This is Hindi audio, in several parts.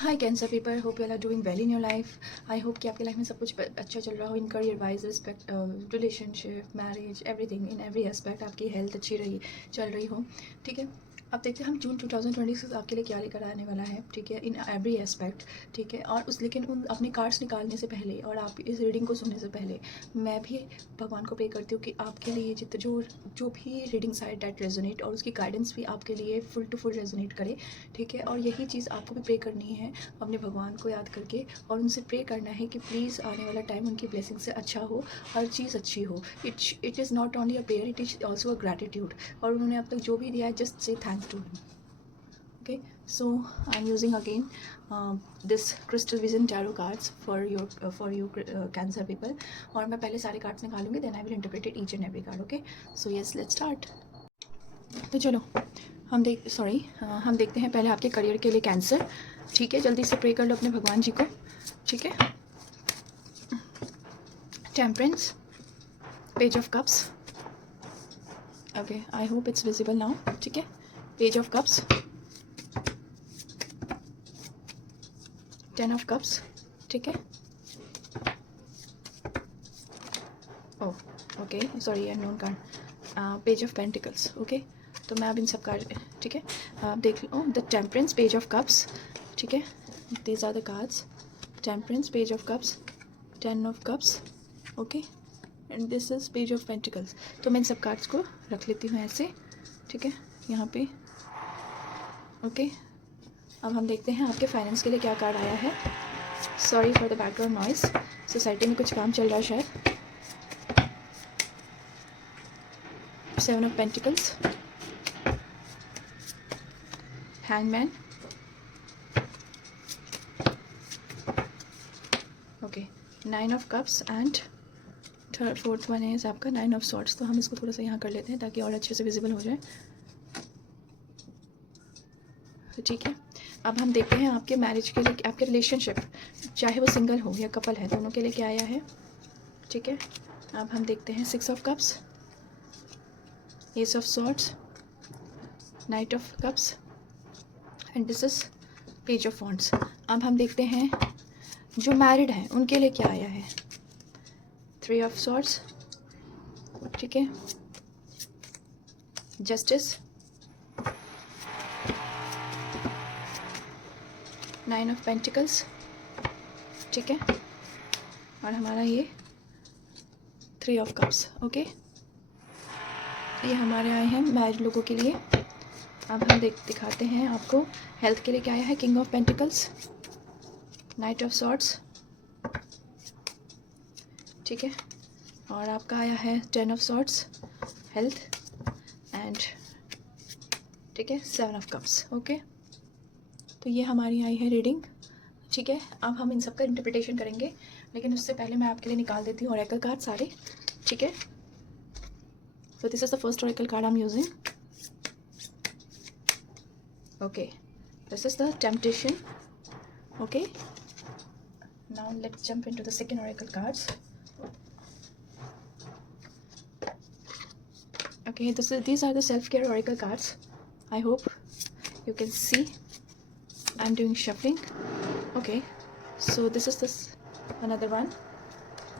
Hi cancer people, hope you are doing well in your life. I hope कि आपकी लाइफ में सब कुछ अच्छा चल रहा हो in career wise, respect, relationship, marriage, everything, in every aspect आपकी हेल्थ अच्छी रही चल रही हो। ठीक है, अब देखते हैं हम जून 2026 आपके लिए क्या लेकर आने वाला है। ठीक है, इन एवरी एस्पेक्ट। ठीक है, और उस लेकिन उन अपने कार्ड्स निकालने से पहले और आप इस रीडिंग को सुनने से पहले मैं भी भगवान को प्रे करती हूँ कि आपके लिए जो भी रीडिंग्स आए डेट रेजोनेट, और उसकी गाइडेंस भी आपके लिए फुल टू फुल रेजोनेट करे। ठीक है, और यही चीज़ आपको भी प्रे करनी है अपने भगवान को याद करके, और उनसे प्रे करना है कि प्लीज़ आने वाला टाइम उनकी ब्लेसिंग से अच्छा हो, हर चीज़ अच्छी हो। It is not only a prayer, it is also a gratitude. और उन्होंने अब तक जो भी दिया है, just say thanks to him. Okay, so I am using again this crystal vision tarot cards for you cancer people. और मैं पहले सारे कार्ड्स निकालूंगी, then I will interpret each and every card. Okay, so yes, let's start. तो चलो हम देखते हैं पहले आपके करियर के लिए कैंसर। ठीक है, जल्दी से प्रे कर लो अपने भगवान जी को। ठीक है, temperance, page of cups. Okay, I hope it's visible now. ठीक है, page of cups, 10 of cups. ठीक है, oh okay, sorry unknown card, page of pentacles. Okay, तो मैं अब इन सब कार्ड, ठीक है, आप देख लो the temperance, page of cups. ठीक है, these are the cards, temperance, page of cups, 10 of cups. Okay, and this is page of pentacles. तो मैं इन सब कार्ड्स को रख लेती हूँ ऐसे। ठीक है, यहाँ पे। ओके, अब हम देखते हैं आपके फाइनेंस के लिए क्या कार्ड आया है। Sorry for the background noise, society में कुछ काम चल रहा है शायद। 7 of pentacles, hangman. Okay, 9 of cups and fourth one है आपका 9 ऑफ सॉर्ट्स। तो हम इसको थोड़ा सा यहाँ कर लेते हैं ताकि और अच्छे से विजिबल हो जाए। तो ठीक है, अब हम देखते हैं आपके मैरिज के लिए, आपके रिलेशनशिप, चाहे वो सिंगल हो या कपल है, दोनों के लिए क्या आया है। ठीक है, अब हम देखते हैं 6 of cups, ace of swords, knight of cups, and this is page of wands. अब हम देखते हैं जो मैरिड हैं उनके लिए क्या आया है। 3 ऑफ सॉर्ट्स। ठीक है, जस्टिस, 9 ऑफ पेंटिकल्स। ठीक है, और हमारा ये 3 ऑफ कप्स। ओके, ये हमारे आए हैं मैरिड लोगों के लिए। अब हम दिखाते हैं आपको हेल्थ के लिए क्या आया है। King of pentacles, knight of swords. ठीक है, और आपका आया है 10 ऑफ सॉर्ट्स, हेल्थ, एंड ठीक है 7 ऑफ कप्स। ओके, तो ये हमारी आई है रीडिंग। ठीक है, अब हम इन सब का इंटरप्रिटेशन करेंगे, लेकिन उससे पहले मैं आपके लिए निकाल देती हूँ ऑरेकल कार्ड सारे। ठीक है, so this is the first oracle card I'm using. Okay, this is the temptation. Okay, now let's jump into the second oracle cards. Okay, these are the self-care oracle cards. I hope you can see I'm doing shuffling. Okay, so this is another one,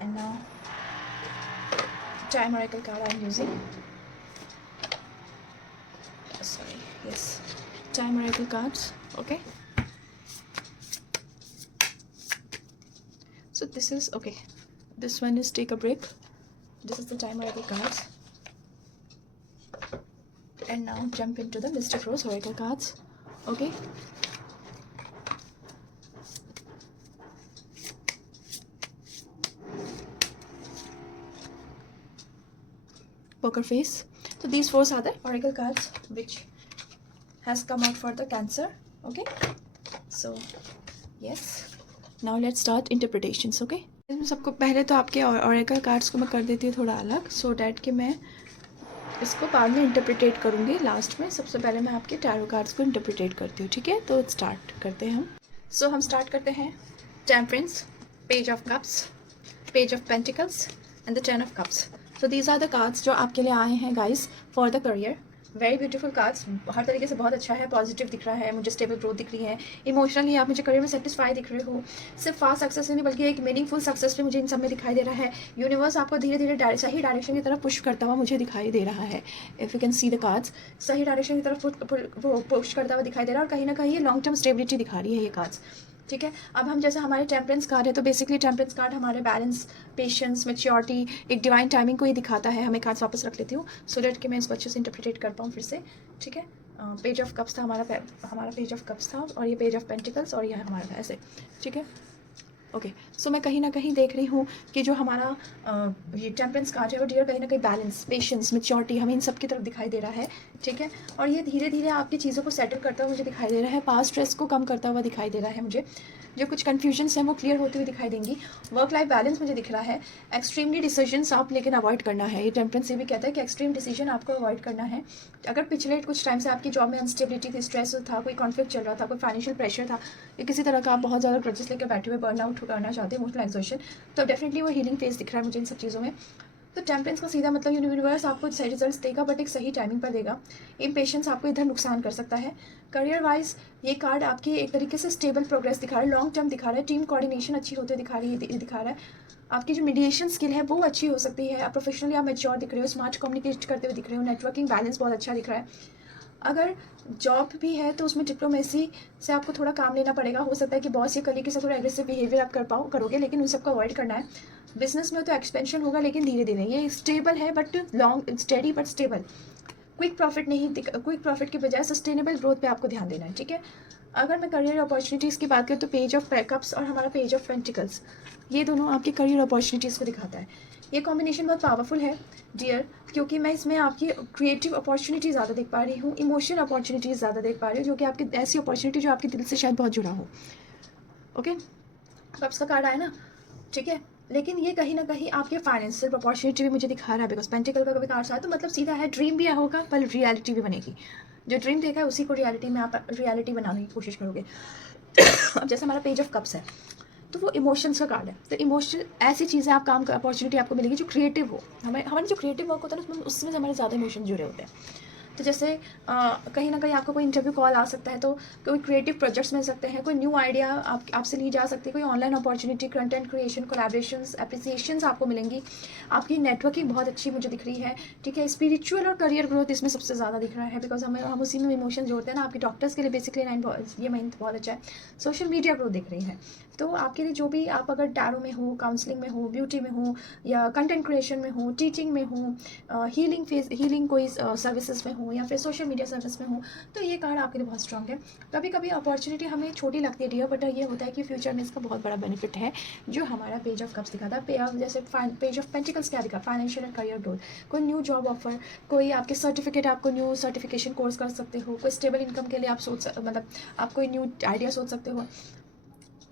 and now time oracle card I'm using. Sorry, yes, time oracle cards. Okay, so this is okay, this one is take a break. This is the time oracle cards, and now jump into the Mystic Rose oracle cards. Okay, poker face. So these four are the oracle cards which has come out for the Cancer. Okay, so yes, now let's start interpretations. Okay, इसमें सबको पहले तो आपके oracle cards को मैं कर देती हूँ थोड़ा अलग, so that कि मैं इसको बाद में इंटरप्रिटेट करूँगी लास्ट में। सबसे पहले मैं आपके टैरो कार्ड्स को इंटरप्रिटेट करती हूँ। ठीक है, तो स्टार्ट करते हैं हम। सो हम स्टार्ट करते हैं temperance, page of cups, page of pentacles, and the 10 of cups. So these are the cards जो आपके लिए आए हैं guys for the career. Very beautiful cards, हर तरीके से बहुत अच्छा है, पॉजिटिव दिख रहा है मुझे, स्टेबल ग्रोथ दिख रही है, इमोशनली आप मुझे करियर में सेटिस्फाई दिख रहे हो, सिर्फ फास्ट सक्सेस नहीं बल्कि एक मीनिंगफुल सक्सेस भी मुझे इन सब में दिखाई दे रहा है। यूनिवर्स आपको धीरे धीरे सही डायरेक्शन की तरफ पुश करता हुआ मुझे दिखाई दे रहा है। If you can see the cards, सही डायरेक्शन की तरफ पुश करता हुआ दिखाई दे रहा है, और कहीं ना कहीं ये लॉन्ग टर्म स्टेबिलिटी दिखा रही है ये कार्ड्स। ठीक है, अब हम जैसे हमारे टेम्परेंस कार्ड है, तो बेसिकली टेम्परेंस कार्ड हमारे बैलेंस, पेशेंस, मैच्योरिटी, एक डिवाइन टाइमिंग को ही दिखाता है। हमें कार्ड्स वापस रख लेती हूँ सो डेट कि मैं इसको अच्छे से इंटरप्रिटेट कर पाऊँ फिर से। ठीक है, पेज ऑफ कप्स था हमारा पेज ऑफ कप्स था, और ये पेज ऑफ पेंटिकल्स, और ये हमारा ऐसे। ठीक है, ओके, सो मैं कहीं ना कहीं देख रही हूँ कि जो हमारा ये टेम्परेंस कार्ड है वो डियर कहीं ना कहीं बैलेंस, पेशेंस, मैच्योरिटी हमें इन सब की तरफ दिखाई दे रहा है। ठीक है, और ये धीरे धीरे आपकी चीज़ों को सेटल करता हुआ मुझे दिखाई दे रहा है, पास्ट स्ट्रेस को कम करता हुआ दिखाई दे रहा है मुझे, जो कुछ कन्फ्यूजन्स हैं वो क्लियर होते हुए दिखाई देंगी। वर्क लाइफ बैलेंस मुझे दिख रहा है। एक्सट्रीमली डिसीजंस आप लेकिन अवॉइड करना है, ये टेम्परेंस ये भी कहता है कि एक्सट्रीम डिसीजन आपको अवॉइड करना है। अगर पिछले कुछ टाइम से आपकी जॉब में अनस्टेबिलिटी थी, स्ट्रेस था, कोई कॉन्फ्लिक्ट चल रहा था, कोई फाइनेंशियल प्रेशर था, या किसी तरह का आप बहुत ज़्यादा ग्रजेस लेकर बैठे हुए बर्नआउट करना चाहते हैं, इमोशनल एग्जॉशन, तो डेफिनेटली वो हीलिंग फेज दिख रहा है मुझे इन सब चीज़ों में। तो टेम्परेंस का सीधा मतलब यूनिवर्स आपको सही रिजल्ट्स देगा, बट एक सही टाइमिंग पर देगा। इम्पेशेंस आपको इधर नुकसान कर सकता है। करियर वाइज ये कार्ड आपकी एक तरीके से स्टेबल प्रोग्रेस दिखा रहा है, लॉन्ग टर्म दिखा रहा है, टीम कोऑर्डिनेशन अच्छी होते दिखा रही है, दिखा रहा है। आपकी जो मीडिएशन स्किल है वो अच्छी हो सकती है, आप प्रोफेशनली आप मैच्योर दिख रहे हो, स्मार्ट कम्युनिकेट करते हुए दिख रहे हो, नेटवर्किंग बैलेंस बहुत अच्छा दिख रहा है। अगर जॉब भी है तो उसमें डिप्लोमेसी से आपको थोड़ा काम लेना पड़ेगा, हो सकता है कि बॉस या कलीग के साथ थोड़ा एग्रेसिव बिहेवियर आप करोगे, लेकिन उन सबको अवॉइड करना है। बिजनेस में तो एक्सपेंशन होगा लेकिन धीरे धीरे, ये स्टेबल है but long, steady but stable. Quick profit नहीं, क्विक प्रॉफिट के बजाय सस्टेनेबल ग्रोथ पे आपको ध्यान देना है। ठीक है, अगर मैं करियर अपॉर्चुनिटीज़ की बात करूँ तो पेज ऑफ कप्स और हमारा पेज ऑफ पेंटिकल्स, ये दोनों आपके करियर अपॉर्चुनिटीज़ को दिखाता है। ये कॉम्बिनेशन बहुत पावरफुल है डियर, क्योंकि मैं इसमें आपकी क्रिएटिव अपॉर्चुनिटी ज़्यादा देख पा रही हूँ, इमोशनल अपॉर्चुनिटीज़ ज़्यादा देख पा रही हूँ, जो कि आपकी ऐसी अपॉर्चुनिटी जो आपके दिल से शायद बहुत जुड़ा हो। ओके, कप्स का कार्ड आया ना, ठीक है, लेकिन ये कहीं ना कहीं आपके फाइनेंशियल अपॉर्चुनिटी भी मुझे दिखा रहा है, बिकॉज पेंटिकल का कभी कार्ड आया तो मतलब सीधा है ड्रीम भी होगा पर रियलिटी भी बनेगी। जो ड्रीम देखा है उसी को रियलिटी में आप रियलिटी बनाने की कोशिश करोगे। अब जैसे हमारा पेज ऑफ कप्स है तो वो इमोशंस का कार्ड है, तो इमोशनल ऐसी चीज़ें आप काम अपॉर्चुनिटी आपको मिलेगी जो क्रिएटिव हो। हमारे जो क्रिएटिव वर्क होता है ना उसमें हमारे ज़्यादा इमोशन जुड़े होते हैं। तो जैसे कहीं ना कहीं आपको कोई इंटरव्यू कॉल आ सकता है, तो कोई क्रिएटिव प्रोजेक्ट्स मिल सकते हैं, कोई न्यू आइडिया आपसे ली जा सकती है, कोई online opportunity, content creation, collaborations, appreciations आपको मिलेंगी। आपकी नेटवर्किंग बहुत अच्छी मुझे दिख रही है। ठीक है, स्पिरिचुअल और करियर ग्रोथ इसमें सबसे ज़्यादा दिख रहा है, बिकॉज हम उसी में इमोशन जोड़ते हैं ना। आपके डॉक्टर्स के लिए बेसिकली ये मंथ बहुत अच्छा है। सोशल मीडिया ग्रोथ दिख रही है, तो आपके लिए जो भी आप अगर टैरो में हो, काउंसलिंग में हो, ब्यूटी में हो, या कंटेंट क्रिएशन में हो, टीचिंग में हो, हीलिंग कोई सर्विसेज में हो, या फिर सोशल मीडिया सर्विस में हो, तो ये कार्ड आपके लिए बहुत स्ट्रांग है। कभी कभी अपॉर्चुनिटी हमें छोटी लगती है डियर, बट ये होता है कि फ्यूचर में इसका बहुत बड़ा बेनिफिट है, जो हमारा पेज ऑफ कप्स दिखाता है। जैसे पेज ऑफ पेंटिकल्स क्या दिखा, फाइनेंशियल एंड करियर ग्रोथ, कोई न्यू जॉब ऑफर, कोई आपके सर्टिफिकेट, आपको न्यू सर्टिफिकेशन कोर्स कर सकते हो, कोई स्टेबल इनकम के लिए आप मतलब आप कोई न्यू आइडिया सोच सकते हो,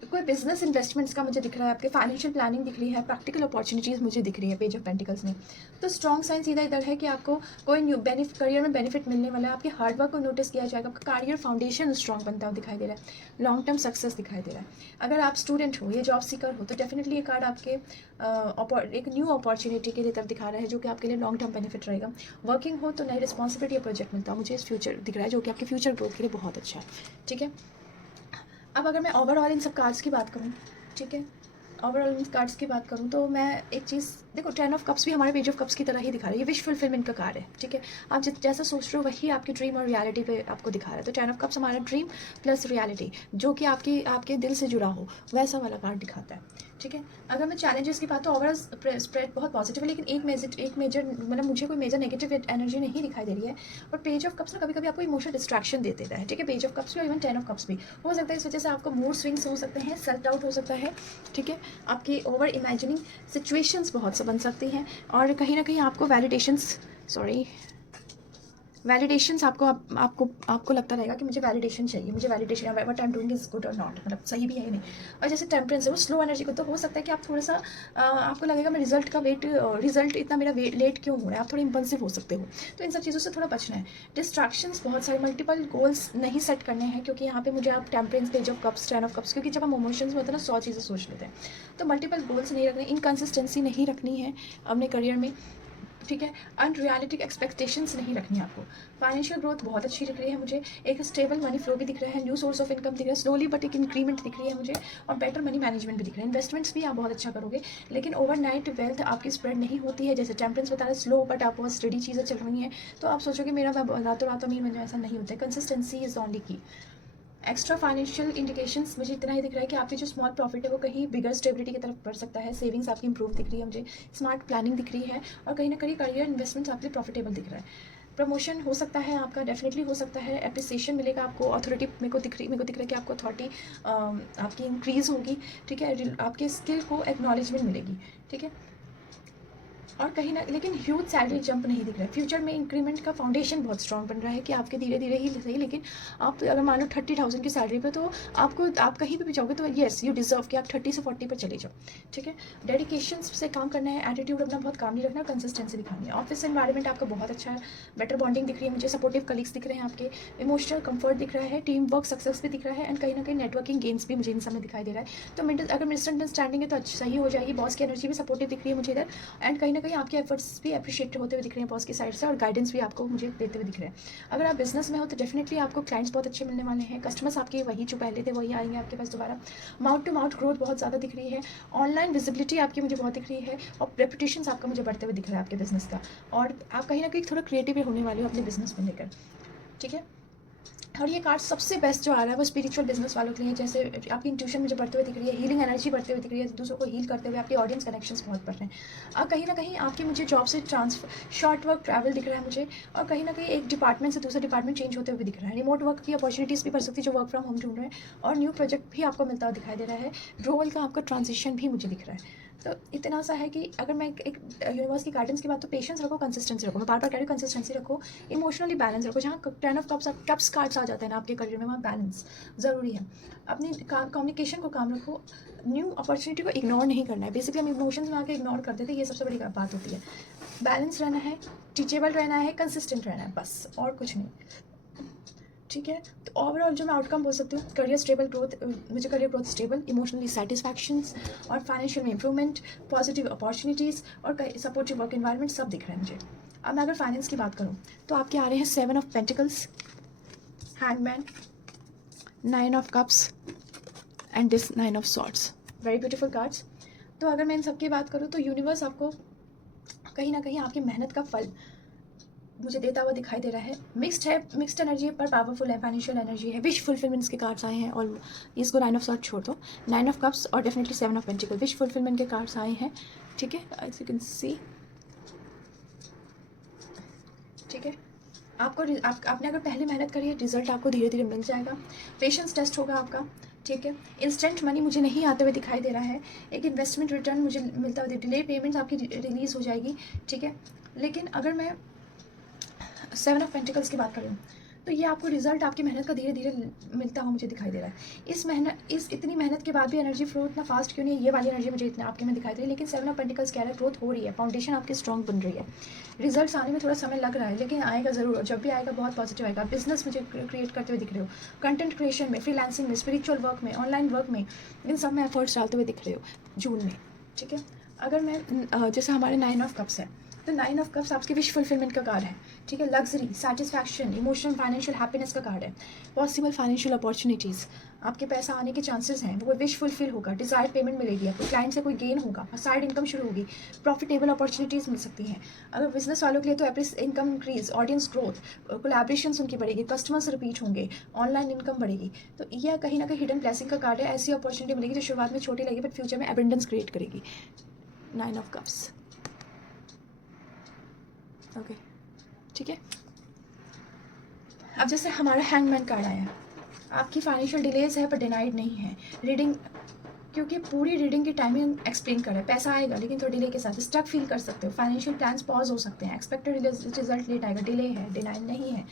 कोई बिजनेस इन्वेस्टमेंट्स का मुझे दिख रहा है, आपके फाइनेंशियल प्लानिंग दिख रही है, प्रैक्टिकल अपॉर्चुनिटीज़ मुझे दिख रही है पेज ऑफ पेंटिकल्स में। तो स्ट्रॉन्ग साइन सीधा इधर है कि आपको कोई न्यू करियर में बेनिफिट मिलने वाला है, आपके हार्डवर्क को नोटिस किया जाएगा, आपका करियर फाउंडेशन स्ट्रॉन्ग बनता हुआ दिखाई दे रहा है, लॉन्ग टर्म सक्सेस दिखाई दे रहा है। अगर आप स्टूडेंट हो या जॉब सीकर हो तो डेफिनेटली ये कार्ड आपके एक न्यू अपॉर्चुनिटी के लिए तरफ दिखा रहा है, जो कि आपके लिए लॉन्ग टर्म बेनिफिट रहेगा। वर्किंग हो तो नई रिस्पॉन्सिबिलिटी या प्रोजेक्ट मिलता है मुझे इस फ्यूचर दिख रहा है, जो कि आपके फ्यूचर ग्रोथ के लिए बहुत अच्छा है। ठीक है, अब अगर मैं ओवरऑल इन सब कार्ड्स की बात करूँ, ठीक है, ओवरऑल इन कार्ड्स की बात करूँ तो मैं एक चीज़ देखो, 10 ऑफ कप्स भी हमारे पेज ऑफ कप्स की तरह ही दिखा रहा है, ये विश फुलफिलमेंट का कार्ड है। ठीक है, आप जैसा सोच रहे हो वही आपकी ड्रीम और रियलिटी पे आपको दिखा रहा है। तो 10 ऑफ कप्स हमारा ड्रीम प्लस रियलिटी, जो कि आपके दिल से जुड़ा हो, वैसा वाला कार्ड दिखाता है। ठीक है, अगर मैं चैलेंजेस की बात तो ओवरऑल स्प्रेड बहुत पॉजिटिव है, लेकिन एक मेजर मतलब मुझे कोई मेजर नेगेटिव एनर्जी नहीं दिखाई दे रही है। और पेज ऑफ कप्स ना कभी कभी आपको इमोशनल डिस्ट्रैक्शन दे देता है। ठीक है, पेज ऑफ कप्स भी और इवन 10 ऑफ कप्स भी हो सकता है, इस वजह से आपको मूड स्विंग्स हो सकते हैं, सेल्फ डाउट हो सकता है। ठीक है, आपकी ओवर इमेजिनिंग सिचुएशंस बहुत से बन सकती हैं, और कहीं ना कहीं आपको वैलिडेशंस आपको लगता रहेगा कि मुझे वैलिडेशन चाहिए, मुझे validation what I am doing is good और नॉट, मतलब सही भी है या नहीं। और जैसे टेम्परेंस है वो स्लो एनर्जी को, तो हो सकता है कि आप थोड़ा सा आपको लगेगा मैं रिजल्ट इतना मेरा लेट क्यों हो रहा है, आप थोड़े इंपल्सिव हो सकते हो। तो इन सब चीज़ों से थोड़ा बचना है। डिस्ट्रैक्शंस बहुत सारे, मल्टीपल गोल्स नहीं सेट करने हैं, क्योंकि यहाँ पे मुझे आप temperance, page of cups, 10 of cups, क्योंकि जब हम इमोशंस में होते हैं ना 100 चीज़ें सोच लेते हैं, तो मल्टीपल गोल्स नहीं रखने, इनकन्सिस्टेंसी नहीं रखनी है अपने करियर में। ठीक है, अनरियलिटिक एक्सपेक्टेशंस नहीं रखनी आपको। फाइनेंशियल ग्रोथ बहुत अच्छी दिख रही है मुझे, एक स्टेबल मनी फ्लो भी दिख रहा है, न्यू सोर्स ऑफ इनकम दिख रहा है, स्लोली बट एक इंक्रीमेंट दिख रही है मुझे, और बेटर मनी मैनेजमेंट भी दिख रहा है। इन्वेस्टमेंट्स भी आप बहुत अच्छा करोगे, लेकिन ओवरनाइट वेल्थ आपकी स्प्रेड नहीं होती है, जैसे टेम्परेंस बता रहा है स्लो बट आप बहुत स्टडी चीज़ें चल रही हैं, तो आप सोचोगे मेरा रातों रातों में ऐसा नहीं होता है। कंसिस्टेंसी इज ओनली की। एक्स्ट्रा फाइनेंशियल इंडिकेशंस मुझे इतना ही दिख रहा है कि आपकी जो स्मॉल प्रॉफिट है वो कहीं बिगर स्टेबिलिटी की तरफ बढ़ सकता है, सेविंग्स आपकी इंप्रूव दिख रही है मुझे, स्मार्ट प्लानिंग दिख रही है, और कहीं ना कहीं करियर इन्वेस्टमेंट्स आपके प्रॉफिटेबल दिख रहा है। प्रमोशन हो सकता है आपका, डेफिनेटली हो सकता है, एप्रिसिएशन मिलेगा आपको, अथॉरिटी मेरे को दिख रहा है कि आपको अथॉरिटी आपकी इंक्रीज़ होगी, ठीक है, आपके स्किल को एक्नॉलेजमेंट मिलेगी, ठीक है। और कहीं ना, लेकिन ह्यूज सैलरी जंप नहीं दिख रहा है। फ्यूचर में इंक्रीमेंट का फाउंडेशन बहुत स्ट्रॉन्ग बन रहा है कि आपके धीरे धीरे ही सही, लेकिन आप अगर मान लो 30,000 की सैलरी पे, तो आप कहीं भी जाओगे तो येस यू डिजर्व कि आप 30 से 40 पर चले जाओ, ठीक है। डेडिकेशन से काम करना है, एटीट्यूड अपना बहुत काम नहीं रखना, कंसिस्टेंसी दिखानी है। ऑफिस एनवायरमेंट आपका बहुत अच्छा है, बेटर बॉन्डिंग दिख रही है मुझे, सपोर्टिव कलीग्स दिख रहे हैं आपके, इमोशनल कंफर्ट दिख रहा है, टीम वर्क सक्सेस भी दिख रहा है, एंड कहीं ना कहीं नेटवर्किंग गेम्स भी मुझे इन समय दिखाई दे रहा है। तो अगर मिसअंडरस्टैंडिंग है तो सही हो जाएगी। बॉस की एनर्जी भी सपोर्टिव दिख रही है मुझे इधर, एंड कहीं ना कहीं आपके एफर्ट्स भी अप्रिशिएट होते हुए दिख रहे हैं बॉस की साइड से, और गाइडेंस भी आपको मुझे देते हुए दिख रहे हैं। अगर आप बिजनेस में हो तो डेफिनेटली आपको क्लाइंट्स बहुत अच्छे मिलने वाले हैं, कस्टमर्स आपके वही जो पहले थे वही आएंगे आपके पास दोबारा। माउथ टू माउथ ग्रोथ बहुत ज़्यादा दिख रही है, ऑनलाइन विजिबिलिटी आपकी मुझे बहुत दिख रही है, और रेपुटेशन आपका मुझे बढ़ते हुए दिख रहा है आपके बिजनेस का, और आप कहीं ना कहीं थोड़ा क्रिएटिव होने वाले हो अपने बिजनेस को लेकर, ठीक है। और ये कार्ड सबसे बेस्ट जो आ रहा है वो स्पिरिचुअल बिजनेस वालों के लिए, जैसे आपकी इंट्यूशन मुझे बढ़ते हुए दिख रही है, हीलिंग एनर्जी बढ़ते हुए दिख रही है, दूसरों को हील करते हुए आपके ऑडियंस कनेक्शंस बहुत बढ़ रहे हैं। और कहीं ना कहीं आपकी मुझे जॉब से ट्रांसफर, शॉर्ट वर्क ट्रैवल दिख रहा है मुझे, और कहीं ना कहीं एक डिपार्टमेंट से दूसरे डिपार्टमेंट चेंज होते हुए दिख रहा है। रिमोट वर्क की अपॉर्चुनिटीज़ भी बढ़ सकती है जो वर्क फ्रॉम होम ढूंढ रहे हैं, और न्यू प्रोजेक्ट भी आपको मिलता हुआ दिखाई दे रहा है। रोल का आपका ट्रांजिशन भी मुझे दिख रहा है। तो इतना सा है कि अगर मैं एक यूनिवर्स की गाइडेंस की बात, तो पेशेंस रखो, कंसिस्टेंसी रखो, मैं बार बार कह रही हूँ कंसिस्टेंसी रखो, इमोशनली बैलेंस रखो। जहाँ 10 ऑफ कप्स कार्ड्स आ जाते हैं ना आपके करियर में, वहाँ बैलेंस ज़रूरी है। अपनी कम्युनिकेशन को काम रखो, न्यू अपॉर्चुनिटी को इग्नोर नहीं करना है। बेसिकली हम इमोशंस में आके इग्नोर कर देते हैं, ये सबसे बड़ी बात होती है। बैलेंस रहना है, टीचेबल रहना है, कंसिस्टेंट रहना है, बस और कुछ नहीं, ठीक है। तो ओवरऑल जो मैं आउटकम बोल सकती हूँ, करियर स्टेबल ग्रोथ, मुझे करियर ग्रोथ स्टेबल, इमोशनली सेटिस्फैक्शंस, और फाइनेंशियल में इंप्रूवमेंट, पॉजिटिव अपॉर्चुनिटीज़, और सपोर्टिव वर्क एनवायरनमेंट सब दिख रहे हैं मुझे। अब मैं अगर फाइनेंस की बात करूँ तो आपके आ रहे हैं 7 of pentacles, hangman, 9 of cups, and this 9 of swords, very beautiful cards. तो अगर मैं इन सब की बात करूँ तो यूनिवर्स आपको कहीं ना कहीं आपकी मेहनत का फल मुझे देता हुआ दिखाई दे रहा है। मिक्स्ड है, मिक्स्ड एनर्जी पर पावरफुल है, फाइनेंशियल एनर्जी है, विश फुलफिलमेंट्स के कार्ड्स आए हैं, और इसको 9 ऑफ सॉर्ड छोड़ दो, 9 ऑफ कप्स और definitely 7 of pentacle, wish fulfilment के कार्ड्स आए हैं, ठीक है, एज यू कैन सी, ठीक है। आपने अगर पहले मेहनत करी है, रिजल्ट आपको धीरे धीरे मिल जाएगा, पेशेंस टेस्ट होगा आपका, ठीक है। इंस्टेंट मनी मुझे नहीं आते हुए दिखाई दे रहा है, एक इन्वेस्टमेंट रिटर्न मुझे मिलता हुआ, डिले पेमेंट्स आपकी रिलीज़ हो जाएगी, ठीक है। लेकिन अगर मैं 7 ऑफ पेंटिकल्स की बात करूँ तो ये आपको रिजल्ट आपकी मेहनत का धीरे धीरे मिलता हुआ मुझे दिखाई दे रहा है। इतनी मेहनत के बाद भी एनर्जी फ्लो इतना फास्ट क्यों नहीं है, ये वाली एनर्जी मुझे इतना आपके में दिखाई दे रही है। लेकिन 7 ऑफ पेंटिकल्स कह रहा है ग्रोथ हो रही है, फाउंडेशन आपकी स्ट्रॉन्ग बन रही है, रिजल्ट्स आने में थोड़ा समय लग रहा है, लेकिन आएगा ज़रूर, जब भी आएगा बहुत पॉजिटिव आएगा। बिजनेस मुझे क्रिएट करते हुए दिख रहे हो, कंटेंट क्रिएशन में, फ्रीलांसिंग में, स्पिरिचुअल वर्क में, ऑनलाइन वर्क में, इन सब में एफर्ट्स डालते हुए दिख रहे हो जून में, ठीक है। अगर मैं जैसे हमारे 9 ऑफ कप्स है, तो 9 ऑफ कप्स आपकी विश फुलफिलमेंट का कार्ड है, ठीक है, luxury, satisfaction, emotional financial happiness का कार्ड है, पॉसिबल फाइनेंशियल अपॉर्चुनिटीज़, आपके पैसा आने के चांसेस हैं, वो विश फुलफिल होगा, डिजायर्ड पेमेंट मिलेगी आपको, क्लाइंट से कोई गेन होगा, साइड इनकम शुरू होगी, प्रॉफिटेबल अपॉर्चुनिटीज़ मिल सकती हैं। अगर बिजनेस वालों के लिए तो income increase, audience growth, collaborations उनकी बढ़ेगी, कस्टमर्स रिपीट होंगे, ऑनलाइन इनकम बढ़ेगी। तो यह कहीं ना कहीं हिडन ब्लेसिंग का कार्ड है, ऐसी अपॉर्चुनिटी मिलेगी जो शुरुआत में छोटी लगी बट फ्यूचर में एबंडेंस क्रिएट करेगी। 9 ऑफ कप्स, ओके, ठीक है। अब जैसे हमारा हैंगमैन कार्ड आया, आपकी फाइनेंशियल डिलेज है पर डिनाइड नहीं है, रीडिंग, क्योंकि पूरी रीडिंग की टाइमिंग एक्सप्लेन कर रहा है, पैसा आएगा लेकिन थोड़ा डिले के साथ, स्टक फील कर सकते हो, फाइनेंशियल प्लान्स पॉज हो सकते हैं, एक्सपेक्टेड रिजल्ट लेट आएगा, डिले है, डिनाइड नहीं है,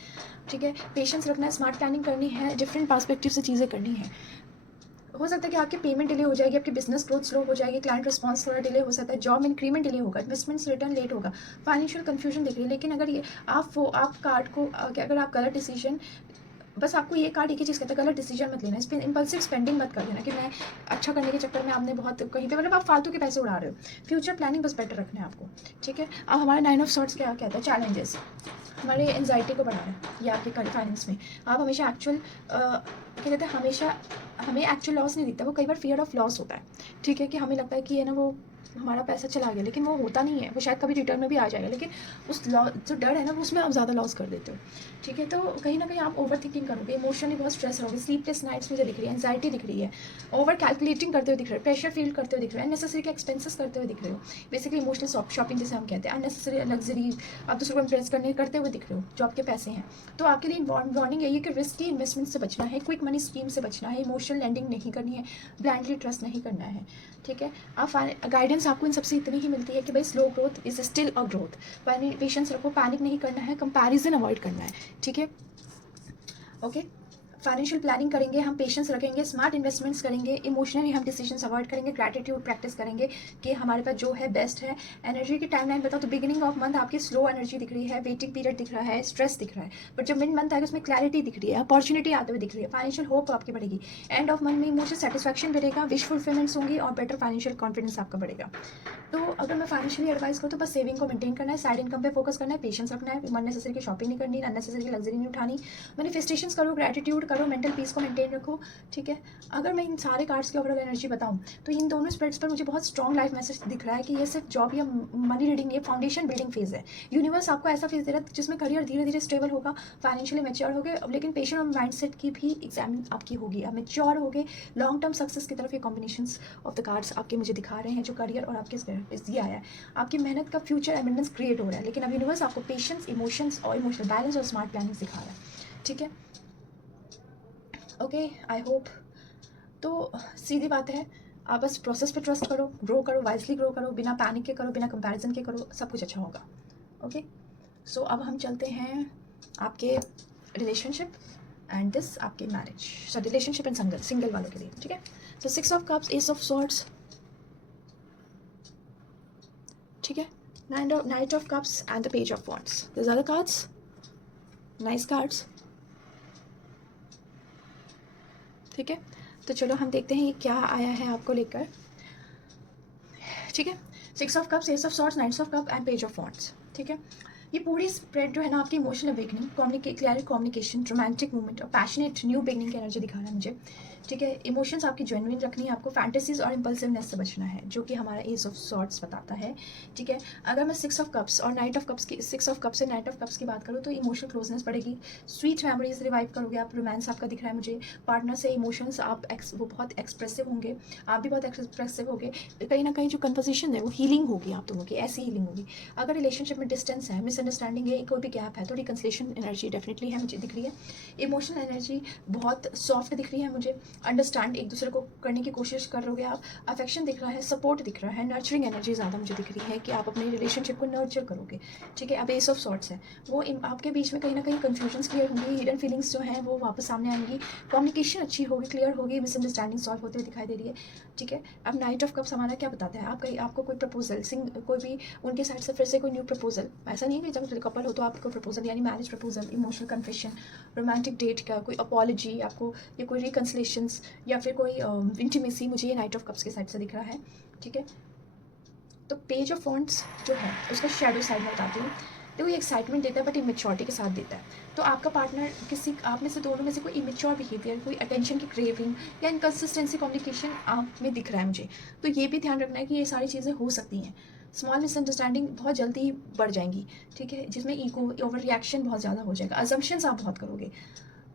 ठीक है। पेशेंस रखना है, स्मार्ट प्लानिंग करनी है, डिफरेंट पर्सपेक्टिव से चीज़ें करनी है। हो सकता है कि आपकी पेमेंट डिले हो जाएगी, आपकी बिजनेस ग्रोथ स्लो हो जाएगी, क्लाइंट रिस्पांस थोड़ा डिले हो सकता है, जॉब इंक्रीमेंट डिले होगा, इन्वेस्टमेंट्स रिटर्न लेट होगा, फाइनेंशियल कंफ्यूजन दिख रही है। लेकिन अगर ये आप कार्ड को अगर आप गलत डिसीजन बस आपको ये कार्ड एक ही चीज़ कहता है, गलत डिसीजन मत लेना, इस पर इम्पल्सिव स्पेंडिंग मत कर देना कि मैं अच्छा करने के चक्कर में आपने बहुत कहीं पे मतलब आप फालतू के पैसे उड़ा रहे हो। फ्यूचर प्लानिंग बस बेटर रखना है आपको, ठीक है। अब हमारा 9 ऑफ सॉर्ट्स क्या कहता है, चैलेंजेस हमारे एंजाइटी को बढ़ा रहा है, या आपके फाइनेंस में आप हमेशा एक्चुअल क्या कहते हैं, हमेशा हमें एक्चुअल लॉस नहीं दिखता, वो कई बार फियर ऑफ लॉस होता है, ठीक है, कि हमें लगता है कि है ना वो हमारा पैसा चला गया, लेकिन वो होता नहीं है, वो शायद कभी रिटर्न में भी आ जाएगा, लेकिन उस जो डर है ना, उसमें आप ज़्यादा लॉस कर देते हो, ठीक है। तो कहीं ना कहीं आप ओवर थिंकिंग करोगे, इमोशनली बहुत स्ट्रेस रहोगे, स्लीपलेस नाइट्स मुझे दिख रही है, एंजाइटी दिख रही है, ओवर कैलकुलेटिंग करते हुए दिख रहे हो, प्रेशर फील करते हुए दिख रहे हो, अननेसेसरी के एक्सपेंसेस करते हुए दिख रहे हो, बेसिकली इमोशनल शॉपिंग जिसे हम कहते हैं, अननेसेसरी लग्जरी आप दूसरों को इम्प्रेस करते हुए दिख रहे हो, जो आपके पैसे हैं। तो आपके लिए वार्निंग यही है कि रिस्की इन्वेस्टमेंट से बचना है, क्विक मनी स्कीम से बचना है, इमोशनल लैंडिंग नहीं करनी है, ब्लाइंडली ट्रस्ट नहीं करना है, ठीक है। आप गाइडेंस आपको इन सबसे इतनी ही मिलती है कि भाई slow growth is still a growth, patience रखो, पैनिक नहीं करना है, कंपैरिजन अवॉइड करना है, ठीक है। ओके, फाइनेंशियल प्लानिंग करेंगे, हम पेशेंस रखेंगे, स्मार्ट इन्वेस्टमेंट्स करेंगे, इमोशनली हम डिसीजंस अवॉइड करेंगे, ग्रैटिट्यूड प्रैक्टिस करेंगे कि हमारे पास जो है बेस्ट है। एनर्जी की टाइमलाइन बताओ तो बिगिनिंग ऑफ मंथ आपकी स्लो एनर्जी दिख रही है, वेटिंग पीरियड दिख रहा है, स्ट्रेस दिख रहा है, बट जब मिड मंथ आएगा उसमें क्लैरिटी दिख रही है, अपॉर्चुनिटी आते हुए दिख रही है, फाइनेंशियल होप आपकी बढ़ेगी, एंड ऑफ मंथ में इमोशनल सेटिस्फैक्शन बढ़ेगा, विश फुलफिलमेंट्स होंगी और बेटर फाइनेंशियल कॉन्फिडेंस आपका बढ़ेगा। तो अगर मैं फाइनेंशियली एडवाइस करूँ तो बस सेविंग को मेंटेन करना है, साइड इनकम पे फोकस करना है, पेशेंस रखना है, अननेसेसरी की शॉपिंग नहीं करनी, अननेसेसरी की लग्जरी नहीं उठानी, मैनिफेस्टेशंस करो, ग्रैटिट्यूड करो, मेंटल पीस को मेंटेन रखो, ठीक है। अगर मैं इन सारे कार्ड्स की ओवरऑल एनर्जी बताऊँ तो इन दोनों स्प्रेड्स पर मुझे बहुत स्ट्रॉन्ग लाइफ मैसेज दिख रहा है कि ये सिर्फ जॉब या मनी रीडिंग, ये फाउंडेशन बिल्डिंग फेज है। यूनिवर्स आपको ऐसा फेज दे रहा है जिसमें करियर धीरे धीरे स्टेबल होगा, फाइनेंशियली मैच्योर हो गए, लेकिन पेशेंट और माइंडसेट की भी एग्जाम आपकी होगी, आप मैच्योर हो गए, लॉन्ग टर्म सक्सेस की तरफ ये कॉम्बिनेशंस ऑफ द कार्ड्स आपके मुझे दिखा रहे हैं, जो करियर और आपके दिया है, आपकी मेहनत का फ्यूचर एबिंडेंस क्रिएट हो रहा है, लेकिन अब यूनिवर्स आपको पेशेंस, इमोशंस और इमोशनल बैलेंस और स्मार्ट प्लानिंग सिखा रहा है, ठीक है। Okay, I hope. तो सीधी बात है, आप बस प्रोसेस पे ट्रस्ट करो, ग्रो करो, वाइजली ग्रो करो, बिना पैनिक के करो, बिना कंपैरिजन के करो, सब कुछ अच्छा होगा। ओके, सो अब हम चलते हैं आपके रिलेशनशिप एंड दिस आपके marriage, so relationship and single वालों के लिए, ठीक है। So 6 of cups, ace of swords, ठीक है, knight of cups and the page of wands, this are the cards, nice cards, ठीक है। तो चलो हम देखते हैं ये क्या आया है आपको लेकर, ठीक है। 6 of cups, ace of swords, knights of cup and page of wands, ठीक है। ये पूरी स्प्रेड जो है ना आपकी emotional awakening, clear communication, romantic movement और पैशनेट न्यू बिगनिंग की एनर्जी दिखा रहा है मुझे, ठीक है। इमोशंस आपकी जेन्युइन रखनी है, आपको फैंटेसीज और इम्पल्सिवनेस से बचना है, जो कि हमारा एस ऑफ सॉर्ड्स बताता है, ठीक है। अगर मैं 6 ऑफ कप्स और नाइट ऑफ कप्स की, 6 ऑफ कप्स से नाइट ऑफ कप्स की बात करूँ तो इमोशनल क्लोजनेस बढ़ेगी, स्वीट मेमोरीज रिवाइव करोगे आप, रोमांस आपका दिख रहा है मुझे, पार्टनर से इमोशंस आप वो बहुत एक्सप्रेसिव होंगे, आप भी बहुत एक्सप्रेसिव होंगे, कहीं ना कहीं जो कन्वर्सेशन है वो हीलिंग होगी आप दोनों की, ऐसी हीलिंग होगी। अगर रिलेशनशिप में डिस्टेंस है, मिसअंडरस्टैंडिंग है, कोई भी गैप है, तो रिकन्सिलेशन एनर्जी डेफिनेटली है मुझे दिख रही है। इमोशनल एनर्जी बहुत सॉफ्ट दिख रही है मुझे, अंडरस्टैंड एक दूसरे को करने की कोशिश करोगे आप, अफेक्शन दिख रहा है, सपोर्ट दिख रहा है, नर्चरिंग एनर्जी ज़्यादा मुझे दिख रही है कि आप अपने रिलेशनशिप को नर्चर करोगे, ठीक है। अब एस ऑफ सॉर्ट्स है, वो आपके बीच में कहीं ना कहीं कन्फ्यूजन्स क्लियर होंगी, हिडन फीलिंग्स जो हैं वो वापस सामने आएंगी, कम्युनिकेशन अच्छी होगी, क्लियर होगी, मिसअंडरस्टैंडिंग सॉल्व होते हुए दिखाई दे रही है, ठीक है। अब नाइट ऑफ कप्स हमारा क्या बताता है, आपको कोई प्रपोजल, कोई भी उनके साइड से फिर से कोई न्यू प्रपोजल, ऐसा नहीं है कि जब कपल हो तो आपको प्रपोजल यानी marriage proposal, emotional confession, romantic date का कोई अपॉलॉजी आपको, या कोई रिकन्सलेशंस, या फिर कोई इंटीमेसी, मुझे ये नाइट ऑफ कप्स के साइड से दिख रहा है, ठीक है। तो पेज ऑफ वॉन्ड्स जो है उसका शेडो साइड में बताती हूँ, तो ये एक्साइटमेंट देता है बट इमेच्योरिटी के साथ देता है। तो आपका पार्टनर किसी आप में से दोनों में से कोई इमेच्योर बिहेवियर, कोई अटेंशन की क्रेविंग या इनकन्सिस्टेंसी कम्युनिकेशन आप में दिख रहा है मुझे। तो ये भी ध्यान रखना है कि ये सारी चीज़ें हो सकती हैं, स्मॉल मिसअंडरस्टैंडिंग बहुत जल्दी ही बढ़ जाएंगी, ठीक है, जिसमें ईगो, ओवर रिएक्शन बहुत ज़्यादा हो जाएगा, अजम्पशंस आप बहुत करोगे,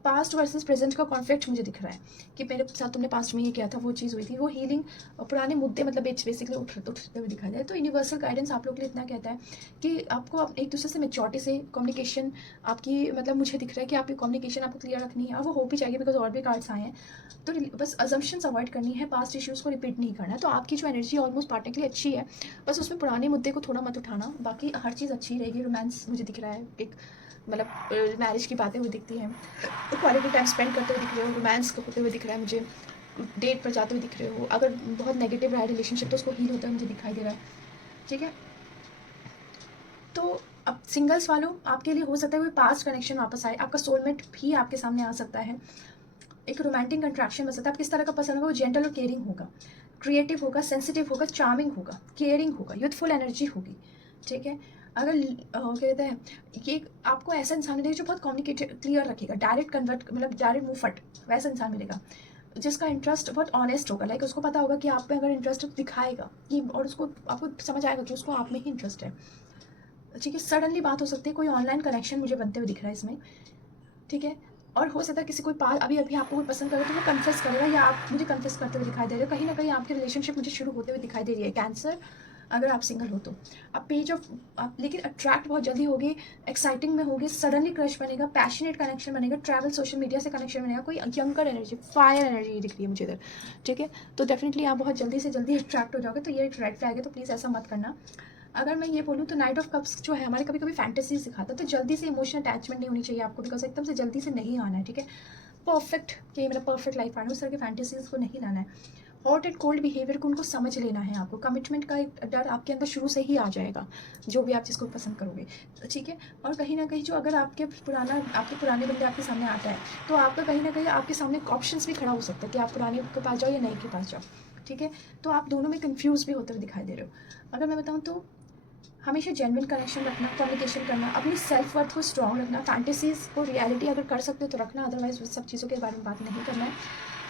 पास्ट वर्सेस प्रेजेंट का कॉन्फ्लिक्ट मुझे दिख रहा है कि मेरे साथ तुमने पास्ट में ये किया था, वो चीज़ हुई थी, वो हीलिंग, पुराने मुद्दे मतलब बेसिकली उठते हुए दिखाई दे। तो यूनिवर्सल गाइडेंस आप लोग के लिए इतना कहता है कि आपको एक दूसरे से मेच्योरिटी से कम्युनिकेशन आपकी, मतलब मुझे दिख रहा है कि आपकी कम्युनिकेशन आपको क्लियर रखनी है, और वो हो भी जाएगी बिकॉज और भी कार्ड्स आए हैं। तो बस अजम्पशंस अवॉइड करनी है, पास्ट इश्यूज़ को रिपीट नहीं करना। तो आपकी जो एनर्जी ऑलमोस्ट पार्टनर के लिए अच्छी है, बस उसमें पुराने मुद्दे को थोड़ा मत उठाना, बाकी हर चीज़ अच्छी रहेगी। रोमांस मुझे दिख रहा है, एक मतलब मैरिज की बातें हुई दिखती हैं, क्वालिटी टाइम स्पेंड करते हुए दिख रहे हो, रोमांस करते हुए दिख रहा है मुझे, डेट पर जाते हुए दिख रहे हो, अगर बहुत नेगेटिव रहा है रिलेशनशिप तो उसको हील होता है मुझे दिखाई दे रहा है, ठीक है। तो अब सिंगल्स वालों, आपके लिए हो सकता है कोई पास्ट कनेक्शन वापस आए, आपका सोलमेट भी आपके सामने आ सकता है, एक रोमांटिक अट्रैक्शन बन सकता है। आप किस तरह का पसंद होगा, वो जेंटल और केयरिंग होगा, क्रिएटिव होगा, सेंसिटिव होगा, चार्मिंग होगा, केयरिंग होगा, यूथफुल एनर्जी होगी, ठीक है। अगर कहते हैं ये आपको ऐसा इंसान मिलेगा जो बहुत कम्युनिकेटिव क्लियर रखेगा, डायरेक्ट कन्वर्ट मतलब डायरेक्ट मुंह फट वैसा इंसान मिलेगा, जिसका इंटरेस्ट बहुत ऑनेस्ट होगा, लाइक उसको पता होगा कि आप में अगर इंटरेस्ट दिखाएगा कि, और उसको आपको समझ आएगा कि उसको आप में ही इंटरेस्ट है, ठीक है। सडनली बात हो सकती है, कोई ऑनलाइन कनेक्शन मुझे बनते हुए दिख रहा है इसमें, ठीक है। और हो सकता है किसी कोई पास अभी अभी आपको कोई पसंद करे तो वो कन्फेस करेगा, या आप मुझे कन्फेस करते हुए दिखाई दे रहे हो, कहीं ना कहीं आपकी रिलेशनशिप मुझे शुरू होते हुए दिखाई दे रही है कैंसर, अगर आप सिंगल हो तो। अब पेज ऑफ आप लेकिन अट्रैक्ट बहुत जल्दी होगी, एक्साइटिंग में होगी, सडनली क्रश बनेगा, पैशनेट कनेक्शन बनेगा, ट्रैवल सोशल मीडिया से कनेक्शन बनेगा, कोई यंगर एनर्जी, फायर एनर्जी दिख रही है मुझे इधर, ठीक है। तो डेफिनेटली आप बहुत जल्दी से जल्दी अट्रैक्ट हो जाओगे, तो ये एक रेड फ्लैग है, तो प्लीज़ ऐसा मत करना। अगर मैं ये बोलूँ तो नाइट ऑफ कप्स जो है हमारे कभी कभी फैंटेसीज दिखाता है, तो जल्दी से इमोशनल अटैचमेंट नहीं होनी चाहिए आपको, बिकॉज एकदम से जल्दी से नहीं आना है, ठीक है। परफेक्ट कि मेरा परफेक्ट लाइफ पार्टनर, उस तरह के फैंटेसीज को नहीं लाना है। हॉट एंड कोल्ड बिहेवियर को उनको समझ लेना है आपको, कमिटमेंट का एक डर आपके अंदर शुरू से ही आ जाएगा, जो भी आप जिसको पसंद करोगे, ठीक है। और कहीं ना कहीं जो अगर आपके पुराने बंदे आपके सामने आता है, तो आपका कहीं ना कहीं आपके सामने ऑप्शंस भी खड़ा हो सकता है कि आप पुराने के पास जाओ या नए के पास जाओ, ठीक है। तो आप दोनों में कंफ्यूज भी होते हुए दिखाई दे रहे हो। अगर मैं बताऊँ तो हमेशा जेन्युइन कनेक्शन रखना, कम्युनिकेशन करना, अपनी सेल्फ वर्थ को स्ट्रॉन्ग रखना, फैंटेसीज को रियलिटी अगर कर सकते हो तो रखना, अदरवाइज उस सब चीज़ों के बारे में बात नहीं करना है।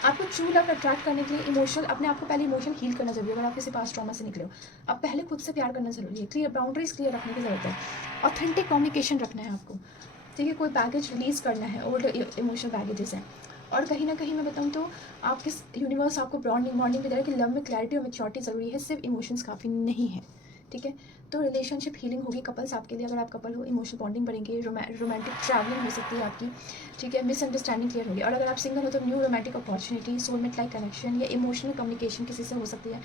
आपको ट्रू लव अट्रैक्ट करने के लिए इमोशनल अपने आप को पहले इमोशन हील करना जरूरी है। अगर आप किसी पास ट्रॉमा से निकले हो, अब पहले खुद से प्यार करना जरूरी है, क्लियर बाउंड्रीज क्लियर रखने की जरूरत है, ऑथेंटिक कम्युनिकेशन रखना है आपको, ठीक है। कोई बैगेज रिलीज करना है, ओल्ड इमोशनल बैगेजेस हैं। और कहीं ना कहीं मैं बताऊँ तो आप किस यूनिवर्स आपको बॉन्डिंग भी दे रहा है कि लव में क्लैरिटी और मैच्योरिटी ज़रूरी है, सिर्फ इमोशंस काफ़ी नहीं है, ठीक है। तो रिलेशनशिप हीलिंग होगी कपल्स आपके लिए, अगर आप कपल हो इमोशनल बॉन्डिंग बढ़ेंगे, रोमांटिक ट्रैवलिंग हो सकती है आपकी, ठीक है, मिसअंडरस्टैंडिंग क्लियर होगी। और अगर आप सिंगल हो तो new romantic opportunity, soulmate like connection या इमोशनल कम्युनिकेशन किसी से हो सकती है,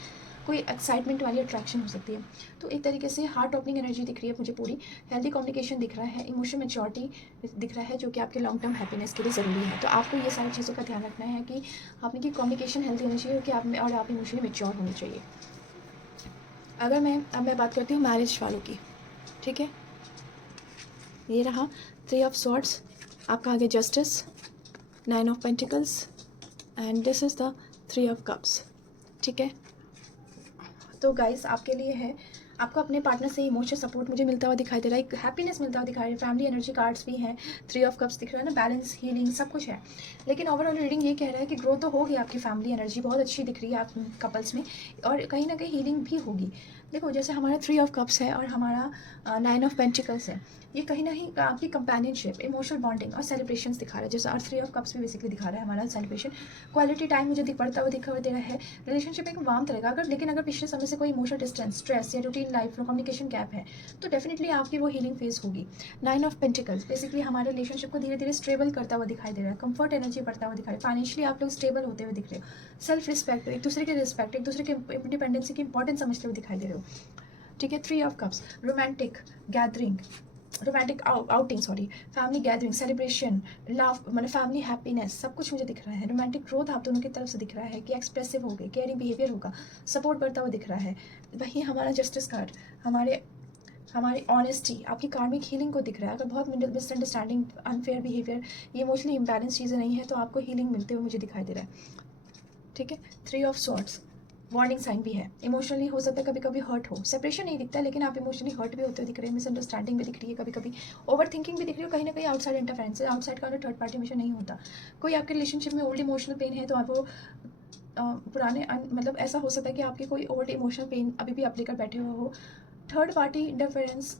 कोई एक्साइटमेंट वाली अट्रैक्शन हो सकती है। तो एक तरीके से हार्ट ओपनिंग एनर्जी दिख रही है मुझे पूरी, हेल्दी कम्युनिकेशन दिख रहा है, इमोशनल मैच्योरिटी दिख रहा है, जो कि आपके लॉन्ग टर्म हैप्पीनेस के लिए ज़रूरी है। तो आपको ये सारी चीज़ों का ध्यान रखना है कि आपकी कम्युनिकेशन हेल्दी होनी चाहिए, कि आप में और आप इमोशनली मैच्योर होनी चाहिए। अगर मैं बात करती हूँ मैरिज वालों की, ठीक है, ये रहा 3 ऑफ स्वॉर्ड्स, आपका आगे justice, 9 of pentacles and this is the 3 of cups, ठीक है। तो गाइस आपके लिए है, आपको अपने पार्टनर से इमोशनल सपोर्ट मुझे मिलता हुआ दिखाई दे रहा है, हैप्पीनेस मिलता हुआ दिखाई दे रहा है, फैमिली एनर्जी कार्ड्स भी हैं, 3 ऑफ कप्स दिख रहा है ना, बैलेंस, हीलिंग, सब कुछ है। लेकिन ओवरऑल रीडिंग ये कह रहा है कि ग्रो तो होगी, आपकी फैमिली एनर्जी बहुत अच्छी दिख रही है आप कपल्स में, और कहीं ना कहीं हीलिंग भी होगी। देखो जैसे हमारा 3 ऑफ कप्स है और हमारा 9 ऑफ पेंटिकल्स है, ये कहीं ना कहीं आपकी कंपेनियनशिप, इमोशनल बॉन्डिंग और सेलिब्रेशंस दिखा रहा है, जैसे और 3 ऑफ कप्स भी बेसिकली दिखा रहा है हमारा सेलिब्रेशन, क्वालिटी टाइम मुझे बढ़ता हुआ दिखाई दे रहा है, रिलेशनशिप एक वार्म रहेगा। लेकिन अगर पिछले समय से कोई इमोशनल डिस्टेंस, स्ट्रेस या रूटीन लाइफ में कम्युनिकेशन गैप है, तो डेफिनेटली आपकी वो हीलिंग फेज होगी। 9 ऑफ पेंटिकल्स बेसिकली हमारे रिलेशनशिप को धीरे धीरे स्टेबल करता हुआ दिखाई दे रहा है, कंफर्ट एनर्जी बढ़ता हुआ दिखाई, फाइनेंशियली आप लोग स्टेबल होते हुए दिख रहे हो, सेल्फ रिस्पेक्ट, एक दूसरे के रिस्पेक्ट, एक दूसरे के इंडिपेंडेंसी की इंपॉर्टेंस समझते हुए दिखाई दे रहे हो, ठीक है। 3 of cups, romantic gathering, romantic outing, sorry, family gathering, celebration, love, मतलब फैमिली हैप्पीनेस, सब कुछ मुझे दिख रहा है। रोमांटिक ग्रोथ आप दोनों की तरफ से दिख रहा है कि एक्सप्रेसिव हो गए, केयरिंग बिहेवियर होगा, सपोर्ट बढ़ता हुआ दिख रहा है। वहीं हमारा जस्टिस कार्ड हमारी ऑनेस्टी, आपकी कार्मिक हीलिंग को दिख रहा है। अगर बहुत मिसअंडरस्टैंडिंग, अनफेयर बिहेवियर, ये इमोशनली इम्बैलेंस चीज़ें नहीं है, तो आपको हीलिंग मिलते हुए मुझे दिखाई दे रहा है, ठीक है। 3 ऑफ स्वॉर्ड्स वार्निंग साइन भी है, इमोशनली हो सकता है कभी कभी हर्ट हो, सेपरेशन नहीं दिखता है लेकिन आप इमोशनली हर्ट भी होते हुए दिख रहे हैं, मिसअंडरस्टैंडिंग भी दिख रही है, कभी कभी ओवर थिंकिंग भी दिख रही है, कहीं ना कहीं आउटसाइड इंटरफेरेंस है, आउटसाइड का थर्ड पार्टी हमेशा नहीं होता। कोई आपके रिलेशनशिप में ओल्ड इमोशनल पेन है, तो आप वो पुराने मतलब ऐसा हो सकता है कि आपकी कोई ओल्ड इमोशनल पेन अभी भी आप लेकर बैठे हुए हो। थर्ड पार्टी इंटरफेरेंस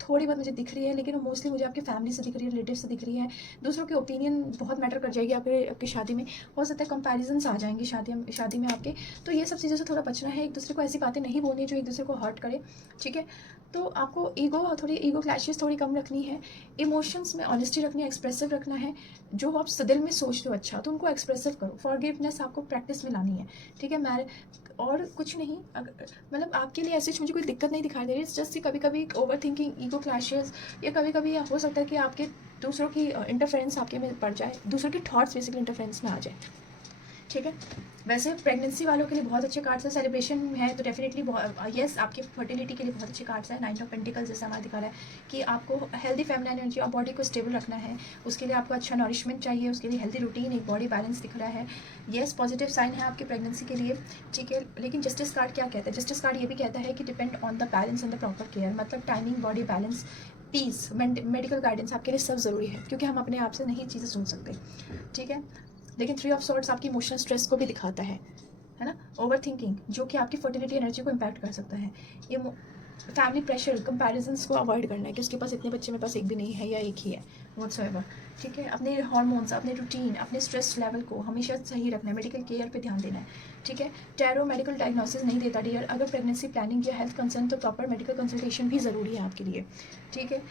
थोड़ी बहुत मुझे दिख रही है, लेकिन मोस्टली मुझे आपकी फैमिली से दिख रही है, रिलेटिव से दिख रही है। दूसरों की ओपिनियन बहुत मैटर कर जाएगी आपकी शादी में, हो सकता है कंपैरिजन्स आ जाएंगी शादी में आपके, तो ये सब चीज़ों से थोड़ा बचना है, एक दूसरे को ऐसी बातें नहीं बोलनी जो एक दूसरे को हर्ट करे, ठीक है। तो आपको ईगो क्लैशेस थोड़ी कम रखनी है, इमोशंस में ऑनेस्टी रखनी है, एक्सप्रेसिव रखना है, जो आप दिल में सोचते हो अच्छा तो उनको एक्सप्रेसिव करो, फॉरगिवनेस आपको प्रैक्टिस में लानी है, ठीक है। और कुछ नहीं, मतलब आपके लिए ऐसे मुझे कोई दिक्कत नहीं दिखाई दे रही, जस्ट कभी कभी ओवर थिंकिंग, ईगो क्लैशेस, या कभी कभी हो सकता है कि आपके दूसरों की इंटरफेरेंस आपके में पड़ जाए, दूसरों की थॉट्स बेसिकली इंटरफेरेंस में आ जाए, ठीक है। वैसे प्रेगनेंसी वालों के लिए बहुत अच्छे कार्ड्स है, सेलिब्रेशन है तो डेफिनेटली यस आपके फर्टिलिटी के लिए बहुत अच्छे कार्ड्स है। नाइट ऑफ पेंटिकल्स जैसे हमारा दिखा रहा है कि आपको हेल्दी फेमिनिन एनर्जी और बॉडी को स्टेबल रखना है, उसके लिए आपको अच्छा नरिशमेंट चाहिए, उसके लिए हेल्दी रूटीन, एक बॉडी बैलेंस दिख रहा है। यस पॉजिटिव साइन है आपकी प्रेगनेंसी के लिए, ठीक है। लेकिन जस्टिस कार्ड क्या कहता है? जस्टिस कार्ड ये भी कहता है कि depend on the balance and the proper care, मतलब timing, body balance, peace, medical guidance आपके लिए सब ज़रूरी है, क्योंकि हम अपने आप से नहीं चीज़ें सुन सकते, ठीक है। लेकिन 3 ऑफ सॉर्ड्स आपकी इमोशनल स्ट्रेस को भी दिखाता है ना, ओवर थिंकिंग जो कि आपकी फर्टिलिटी एनर्जी को इम्पैक्ट कर सकता है। ये फैमिली प्रेशर, कंपैरिजन्स को अवॉइड करना है कि उसके पास इतने बच्चे, मेरे पास एक भी नहीं है या एक ही है, व्हाट्सएवर, ठीक है। अपने हार्मोन्स, अपने रूटीन, अपने स्ट्रेस लेवल को हमेशा सही रखना है, मेडिकल केयर पे ध्यान देना है, ठीक है। टैरो मेडिकल डायग्नोसिस नहीं देता डियर, अगर प्रेगनेंसी प्लानिंग या हेल्थ कंसर्न तो प्रॉपर मेडिकल कंसल्टेशन भी ज़रूरी है आपके लिए, ठीक है।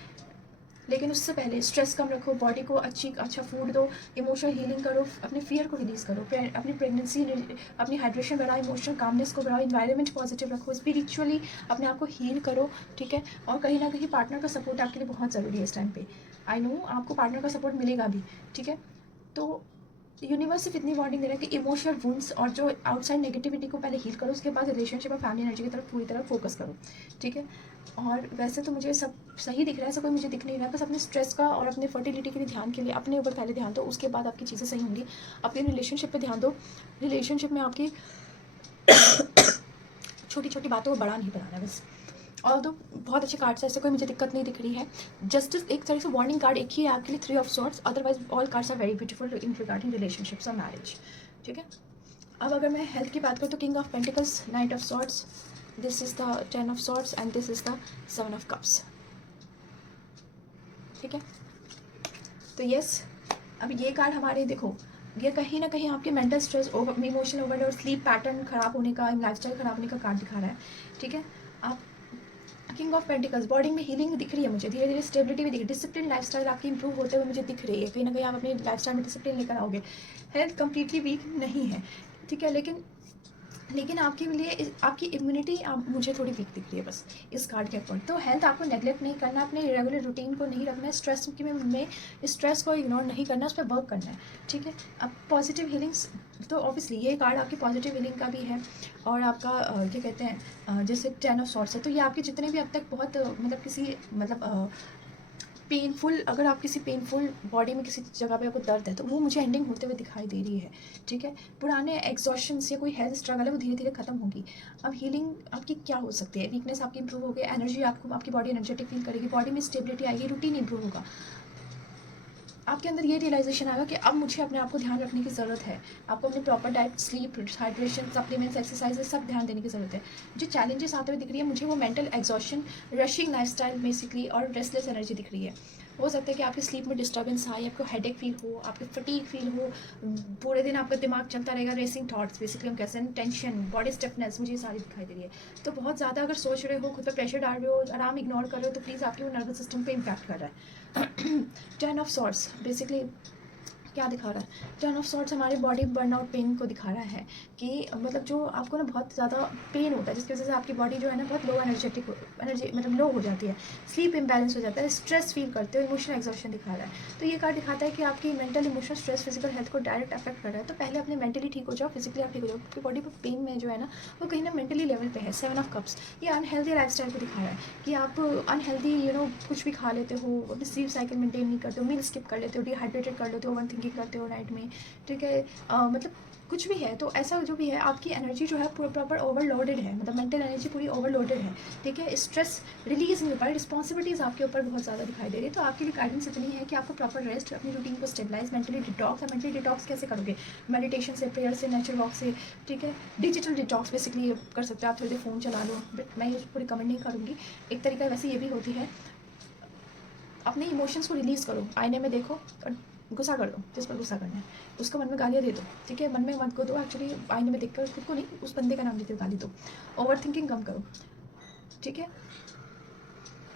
लेकिन उससे पहले स्ट्रेस कम रखो, बॉडी को अच्छा फूड दो, इमोशनल हीलिंग करो, अपने फियर को रिलीज़ करो, अपनी प्रेगनेंसी, अपनी हाइड्रेशन बढ़ाओ, इमोशनल कामनेस को बढ़ाओ, इन्वायरमेंट पॉजिटिव रखो, स्पिरिचुअली अपने आप को हील करो, ठीक है। और कहीं ना कहीं पार्टनर का सपोर्ट आपके लिए बहुत ज़रूरी है इस टाइम पे। आई नो आपको पार्टनर का सपोर्ट मिलेगा भी, ठीक है। तो यूनिवर्स सिर्फ इतनी वार्निंग दे रहा है कि इमोशनल वुंड्स और जो आउटसाइड नेगेटिविटी को पहले हील करो, उसके बाद रिलेशनशिप और फैमिली एनर्जी की तरफ पूरी तरह फोकस करो, ठीक है। और वैसे तो मुझे सब सही दिख रहा है, ऐसा कोई मुझे दिख नहीं रहा है, बस अपने स्ट्रेस का और अपने फर्टिलिटी के लिए ध्यान के लिए अपने ऊपर पहले ध्यान दो, उसके बाद आपकी चीज़ें सही होंगी। अपने रिलेशनशिप पे ध्यान दो, रिलेशनशिप में आपकी छोटी छोटी बातों को बड़ा नहीं बनाना बस। और तो बहुत अच्छे कार्ड्स है, ऐसे कोई मुझे दिक्कत नहीं दिख रही है। जस्टिस एक तरह से वार्निंग कार्ड एक ही है आपके लिए, 3 of swords, otherwise all cards are very beautiful in regarding relationships और मैरिज, ठीक है। अब अगर मैं हेल्थ की बात करूँ तो king of pentacles, knight of swords, this is the 10 of swords and this is the 7 of cups, ठीक है। तो यस अब ये कार्ड हमारे देखो, ये कहीं ना कहीं आपके mental stress, emotional overload, sleep pattern खराब होने का, लाइफस्टाइल खराब होने का कार्ड दिखा रहा है, ठीक है। आप किंग ऑफ पेंटिकल्स, बॉडी में हीलिंग दिख रही है मुझे, धीरे धीरे स्टेबिलिटी भी दिख रही है, डिसिप्लिन लाइफस्टाइल आपकी इंप्रूव होते हुए मुझे दिख रही है, कहीं ना कहीं आप अपनी लाइफस्टाइल में डिसिप्लिन लेकर आओगे। हेल्थ कंप्लीटली वीक नहीं है, ठीक है। लेकिन आपके लिए आपकी इम्यूनिटी मुझे थोड़ी वीक दिख रही है बस इस कार्ड के अकॉर्डिंग। तो हेल्थ आपको नेगलेक्ट नहीं करना, अपने रेगुलर रूटीन को नहीं रखना है, स्ट्रेस में स्ट्रेस को इग्नोर नहीं करना, उस पर वर्क करना है, ठीक है। अब पॉजिटिव हीलिंग्स, तो ऑब्वियसली ये कार्ड आपकी पॉजिटिव हीलिंग का भी है, और आपका क्या कहते हैं जैसे 10 ऑफ सॉर्ड्स है, तो ये आपके जितने भी अब तक बहुत मतलब किसी मतलब पेनफुल, अगर आप किसी पेनफुल बॉडी में किसी जगह पे आपको दर्द है तो वो मुझे एंडिंग होते हुए दिखाई दे रही है, ठीक है। पुराने एग्जॉशन या कोई हेल्थ स्ट्रगल है वो धीरे धीरे खत्म होगी। अब हीलिंग आपकी क्या हो सकती है? वीकनेस आपकी इंप्रूव होगी, एनर्जी आपको, आपकी बॉडी एनर्जेटिक फील करेगी, बॉडी में स्टेबिलिटी आएगी, रूटीन इंप्रूव होगा, आपके अंदर ये रियलाइजेशन आएगा कि अब मुझे अपने आप को ध्यान रखने की ज़रूरत है, आपको अपने proper diet, sleep, hydration, supplements, exercises सब ध्यान देने की ज़रूरत है। जो चैलेंजेस आते हुए दिख रही है मुझे वो mental exhaustion, rushing lifestyle basically, और रेस्टलेस एनर्जी दिख रही है। हो सकता है कि आपकी स्लीप में डिस्टर्बेंस आए, आपको हेडेक फील हो, आपको फटीग फील हो, पूरे दिन आपका दिमाग चलता रहेगा, रेसिंग थॉट्स, बेसिकली हम कैसे, टेंशन, बॉडी स्टिफनेस, मुझे ये सारी दिखाई दे रही है। तो बहुत ज़्यादा अगर सोच रहे हो, खुद पर प्रेशर डाल रहे हो, आराम इग्नोर कर रहे हो, तो प्लीज़ आपके वो नर्वस सिस्टम पे इम्पैक्ट कर रहा है। 10 ऑफ सॉर्ड्स बेसिकली क्या दिखा रहा है? 10 ऑफ सॉर्ड्स हमारे बॉडी बर्नआउट पेन को दिखा रहा है कि मतलब जो आपको ना बहुत ज़्यादा पेन होता है, जिसकी वजह से आपकी बॉडी जो है ना बहुत लो एनर्जी मतलब लो हो जाती है, स्लीप इम्बैलेंस हो जाता है, स्ट्रेस फील करते हो, इमोशनल एग्जॉशन दिखा रहा है। तो ये कार्ड दिखाता है कि आपकी mental, emotional stress physical health को डायरेक्ट अफेक्ट कर रहा है। तो पहले अपने मेंटली ठीक हो जाओ, फिजिकली आप ठीक हो जाओ, क्योंकि बॉडी पर पेन में जो है ना वो कहीं ना मेंटली लेवल पे है। 7 ऑफ कप्स ये अनहेल्दी लाइफस्टाइल को दिखा रहा है कि आप अनहेल्दी कुछ भी खा लेते हो, अपनी स्लीप साइकिल मेंटेन नहीं करते हो, मील स्किप कर लेते हो, डिहाइड्रेटेड कर लेते हो, ओवर थिंकिंग करते हो नाइट में, ठीक है। मतलब कुछ भी है, तो ऐसा जो भी है आपकी एनर्जी जो है प्रॉपर ओवरलोडेड है, मतलब मेंटल एनर्जी पूरी ओवरलोडेड है, ठीक है। स्ट्रेस रिलीज नहीं हो पा रही, रिस्पॉन्सिबिलिटीज़ आपके ऊपर बहुत ज़्यादा दिखाई दे रही है। तो आपके लिए गाइडेंस इतनी है कि आपको प्रॉपर रेस्ट, अपनी रूटीन को stabilise, mentally detox. Mentally detox कैसे करोगे? मेडिटेशन से, प्रेयर से, नेचर वॉक से, ठीक है। डिजिटल डिटॉक्स बेसिकली कर सकते हो आप, थोड़ी देर फ़ोन चला लो, बट मैं ये पूरी कमेंट नहीं करूँगी। एक तरीका वैसे ये भी होती है, अपने इमोशंस को रिलीज़ करो, आईने में देखो और गुस्सा कर दो, जिस पर गुस्सा करना है उसको, मन में गालियाँ दे दो, ठीक है। मन में मत को दो, एक्चुअली आईने में देखकर खुद को नहीं, उस बंदे का नाम लेते गाली दो। ओवर थिंकिंग कम करो, ठीक है।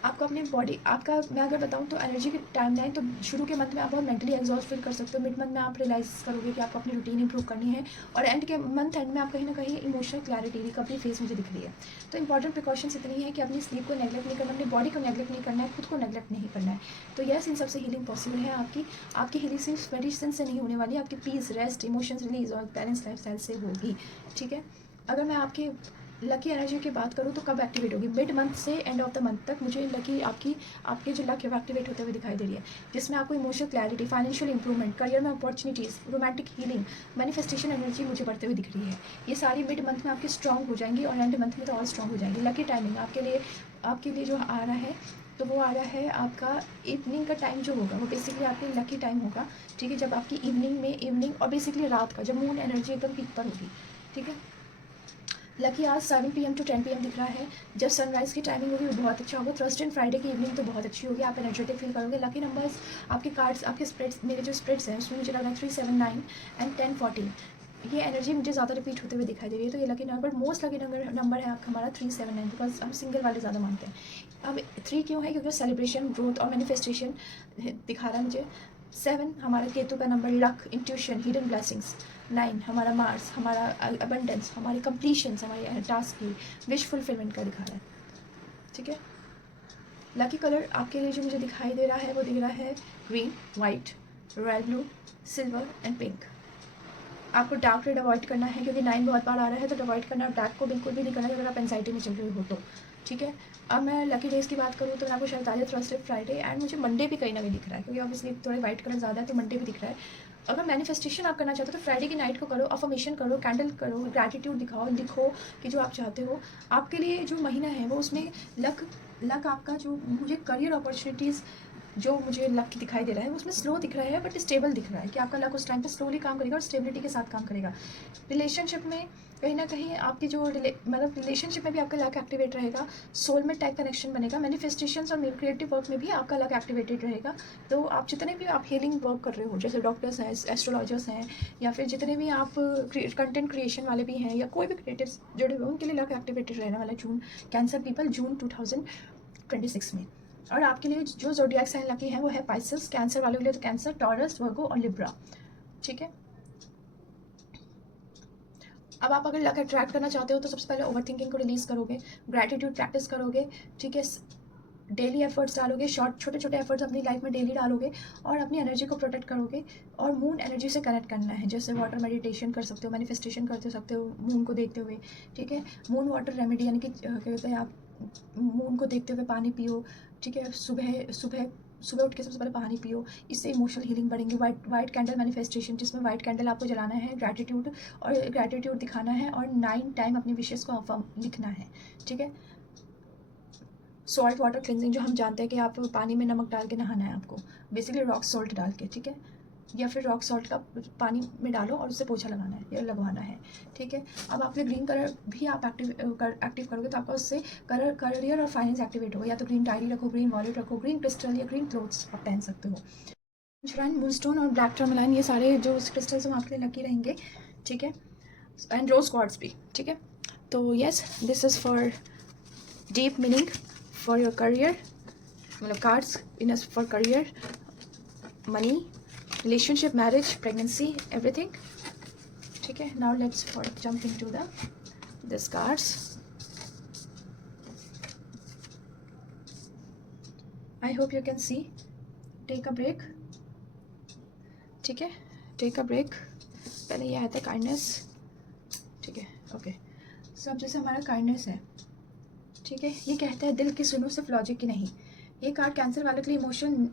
आपको अपनी बॉडी आपका मैं अगर बताऊं तो एनर्जी की टाइमलाइन, तो शुरू के मंथ में आप बहुत मेंटली एग्जॉस्ट फील कर सकते हो, मिड मंथ में आप रियलाइज करोगे कि आपको अपनी रूटीन इंप्रूव करनी है, और एंड के मंथ एंड में आप कहीं ना कहीं इमोशनल क्लैरिटी रिकवरी फेज मुझे दिख रही है। तो इंपॉर्टेंट प्रिकॉशंस इतनी है कि अपनी स्लीप को नेगलेक्ट नहीं करना, अपनी बॉडी को नेगलेक्ट नहीं करना है, खुद को नेगलेक्ट नहीं करना है। तो यस, इन सबसे हीलिंग पॉसिबल है। आपकी हीलिंग सिर्फ मेडिसिन से नहीं होने वाली, आपकी पीस, रेस्ट, इमोशंस रिलीज और बैलेंस लाइफ स्टाइल से होगी। ठीक है, अगर मैं आपकी लकी एनर्जी की बात करूँ तो कब एक्टिवेट होगी, मिड मंथ से एंड ऑफ द मंथ तक मुझे लकी आपकी जो लक है वो एक्टिवेट होते हुए दिखाई दे रही है, जिसमें आपको emotional clarity, financial improvement, career में opportunities, romantic healing, manifestation energy मुझे बढ़ते हुए दिख रही है। ये सारी मिड मंथ में आपकी स्ट्रॉन्ग हो जाएंगी और एंड मंथ में तो और स्ट्रॉन्ग हो जाएंगी। लकी टाइमिंग आपके लिए जो आ रहा है, तो वो आ रहा है आपका इवनिंग का टाइम जो होगा, वो बेसिकली आपके लकी टाइम होगा। ठीक है, जब आपकी इवनिंग और बेसिकली रात का, जब मून एनर्जी एकदम पीक पर होगी। ठीक है, लकी आज 7 PM to 10 PM दिख रहा है। जब सनराइज़ की टाइमिंग होगी वो बहुत अच्छा होगा। थर्सडे एंड फ्राइडे की इवनिंग तो बहुत अच्छी होगी, आप एनर्जेटिक फील करोगे। लकी नंबर्स, आपके कार्ड्स, आपके स्प्रेड्स, मेरे जो स्प्रेड्स हैं उसमें मुझे लग रहा है 3, 7, 9 एंड 10, 14। ये एनर्जी मुझे ज़्यादा रिपीट होते हुए दिखाई दे रही है। तो ये lucky number, most lucky number है आपका हमारा 3, 7, 9, बिकॉज हम सिंगल वाले ज़्यादा मानते हैं। अब 3 क्यों है, क्योंकि सेलिब्रेशन, ग्रोथ और मैनिफेस्टेशन दिखा रहा है मुझे। 7 हमारा केतु का number, luck, intuition, hidden blessings. 9 हमारा मार्स, हमारा अबंडेंस, हमारी कंप्लीशंस, हमारी टास्क की विश फुलफिलमेंट का दिखा रहा है। ठीक है, लकी कलर आपके लिए जो मुझे दिखाई दे रहा है वो दिख रहा है green, white, royal blue, silver and pink. आपको डार्क रेड अवॉइड करना है क्योंकि 9 बहुत बार आ रहा है, तो अवॉइड करना। डार्क को बिल्कुल भी नहीं करना अगर आप एंजाइटी में चल रहे हो तो। ठीक है, अब मैं लकी डेज़ की बात करूँ तो मैं आपको शायद बता दिया, थर्सडे, फ्राइडे एंड मुझे मंडे भी कहीं ना कहीं दिख रहा है, क्योंकि ऑब्वियसली थोड़े वाइट कलर ज़्यादा है तो मंडे भी दिख रहा है। अगर मैनिफेस्टेशन आप करना चाहते हो तो फ्राइडे की नाइट को करो, अफर्मेशन करो, कैंडल करो, ग्रैटिट्यूड दिखाओ, लिखो कि जो आप चाहते हो। आपके लिए जो महीना है वो उसमें लक आपका जो मुझे करियर अपॉर्चुनिटीज़ जो मुझे लक दिखाई दे रहा है उसमें स्लो दिख रहा है बट स्टेबल दिख रहा है, कि आपका लक उस टाइम पे स्लोली काम करेगा और स्टेबिलिटी के साथ काम करेगा। रिलेशनशिप में कहीं ना कहीं आपकी जो मतलब रिलेशनशिप में भी आपका लक एक्टिवेट रहेगा, सोलमेट टाइप कनेक्शन बनेगा। मैनिफेस्टेशंस और क्रिएटिव वर्क में भी आपका लक एक्टिवेटेड रहेगा। तो आप जितने भी आप हीलिंग वर्क कर रहे हो, जैसे डॉक्टर्स हैं, एस्ट्रोलॉजर्स हैं, या फिर जितने भी आप कंटेंट क्रिएशन वाले भी हैं, या कोई भी क्रिएटिव जुड़े हुए, उनके लिए लक एक्टिवेटेड रहने वाला जून। कैंसर पीपल, जून 2026 में। और आपके लिए जो ज़ोडिएक साइन लकी है वो है पाइसेस। कैंसर वालों के लिए तो कैंसर, टॉरस, वर्गो और लिब्रा। ठीक है, अब आप अगर लक अट्रैक्ट करना चाहते हो तो सबसे पहले ओवर थिंकिंग को रिलीज करोगे, ग्रैटिट्यूड प्रैक्टिस करोगे। ठीक है, डेली एफर्ट्स डालोगे, छोटे छोटे एफर्ट्स अपनी लाइफ में डेली डालोगे और अपनी एनर्जी को प्रोटेक्ट करोगे। और मून एनर्जी से कनेक्ट करना है, जैसे वाटर मेडिटेशन कर सकते हो, मैनिफेस्टेशन करते सकते हो मून को देखते हुए। ठीक है, मून वाटर रेमेडी, यानी कि क्या कहते हैं, आप मून को देखते हुए पानी पियो। ठीक है, सुबह सुबह सुबह उठ के सबसे पहले पानी पियो, इससे इमोशनल हीलिंग बढ़ेंगे। वाइट कैंडल मैनिफेस्टेशन, जिसमें वाइट कैंडल आपको जलाना है, ग्रैटिट्यूड दिखाना है और 9 टाइम अपनी विशेष को अफर्म लिखना है। ठीक है, सॉल्ट वाटर क्लिनजिंग, जो हम जानते हैं कि आप पानी में नमक डाल के नहाना है आपको, बेसिकली रॉक सॉल्ट डाल के। ठीक है, या फिर रॉक सॉल्ट का पानी में डालो और उससे पोछा लगाना है या लगवाना है। ठीक है, अब आपके ग्रीन कलर भी आप एक्टिव करोगे तो आपका उससे करियर और फाइनेंस एक्टिवेट होगा। या तो ग्रीन डायरी रखो, ग्रीन वॉलेट रखो, ग्रीन क्रिस्टल या ग्रीन क्लोथ्स आप पहन सकते हो। श्राइन, मूनस्टोन और ब्लैक टर्मलाइन, ये सारे जो क्रिस्टल्स हैं आपके लिए लकी रहेंगे। ठीक है, एंड रोज क्वार्ट्ज भी। ठीक है, तो yes, this is for deep meaning for your career, मतलब cards in for career, money, relationship, marriage, pregnancy, everything. ठीक है, now let's jump into this cards. I hope you can see. Take a break. ठीक है, take a break. पहले ये आया था काइंडनेस। ठीक है, ओके। सो अब जैसे हमारा काइंडनेस है, ठीक है, ये कहता है दिल की सुनो, सिर्फ लॉजिक की नहीं। ये कार्ड कैंसर वाले के लिए इमोशन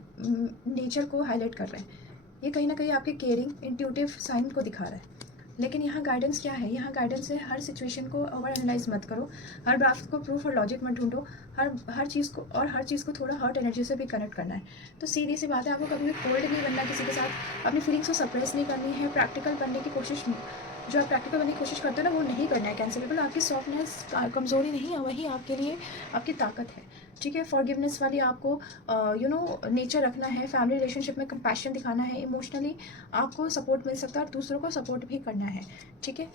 नेचर को हाईलाइट कर रहा है। ये कहीं ना कहीं आपके केयरिंग, इंट्यूटिव साइन को दिखा रहा है। लेकिन यहाँ गाइडेंस क्या है, यहाँ गाइडेंस है हर सिचुएशन को ओवर एनालाइज मत करो, हर बात को प्रूफ और लॉजिक मत ढूंढो, हर चीज़ को थोड़ा हर्ट एनर्जी से भी कनेक्ट करना है। तो सीधी सी बात है, आपको कभी भी कोल्ड नहीं बनना किसी के साथ, अपनी फीलिंग्स को सप्रेस नहीं करनी है, प्रैक्टिकल बनने की कोशिश, जो आप प्रैक्टिकल बनने की कोशिश करते हो ना, वो नहीं करना है। कैंसर पीपल, आपकी सॉफ्टनेस कमज़ोरी नहीं है, वही आपके लिए आपकी ताकत है। ठीक है, फॉरगिवनेस वाली आपको नेचर रखना है, फैमिली रिलेशनशिप में कंपैशन दिखाना है, इमोशनली आपको सपोर्ट मिल सकता है और दूसरों को सपोर्ट भी करना है। ठीक है,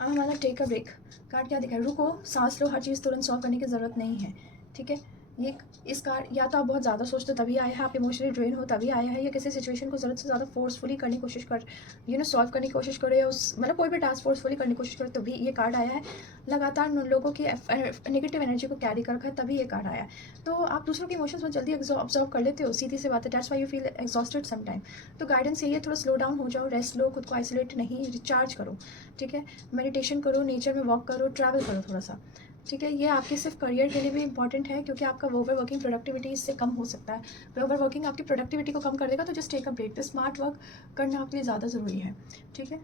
अब हमारा टेक अ ब्रेक कार्ड क्या दिखा है, रुको, सांस लो, हर चीज़ तुरंत सॉल्व करने की ज़रूरत नहीं है, ठीक है। ये इस कार्ड, या तो आप बहुत ज़्यादा सोचते हो तभी आया है, आप इमोशनली ड्रेन हो तभी आया है, या किसी सिचुएशन को ज़रूरत से ज़्यादा फोर्सफुली करने की कोशिश कर, सॉल्व करने की कोशिश करो, या उस मतलब कोई भी टास्क फोर्सफुली करने की कोशिश करो तभी ये कार्ड आया है। लगातार लोगों की नेगेटिव एनर्जी को कैरी कर रखा है तभी ये कार्ड आया है। तो आप दूसरों के इमोशंस बहुत जल्दी ऑब्जर्व कर लेते हो, सीधी सी बात है, that's why you feel exhausted some time. तो गाइडेंस यही है, थोड़ा स्लो डाउन हो जाओ, रेस्ट लो, खुद को आइसोलेट नहीं, रिचार्ज करो, ठीक है। मेडिटेशन करो, नेचर में वॉक करो, ट्रैवल करो थोड़ा सा, ठीक है। ये आपके सिर्फ करियर के लिए भी इंपॉर्टेंट है, क्योंकि आपका ओवर वर्किंग प्रोडक्टिविटी इससे कम हो सकता है। ओवर वर्किंग आपकी प्रोडक्टिविटी को कम कर देगा, तो जस्ट टेक अ ब्रेक। तो स्मार्ट वर्क करना आपके लिए ज़्यादा ज़रूरी है, ठीक है।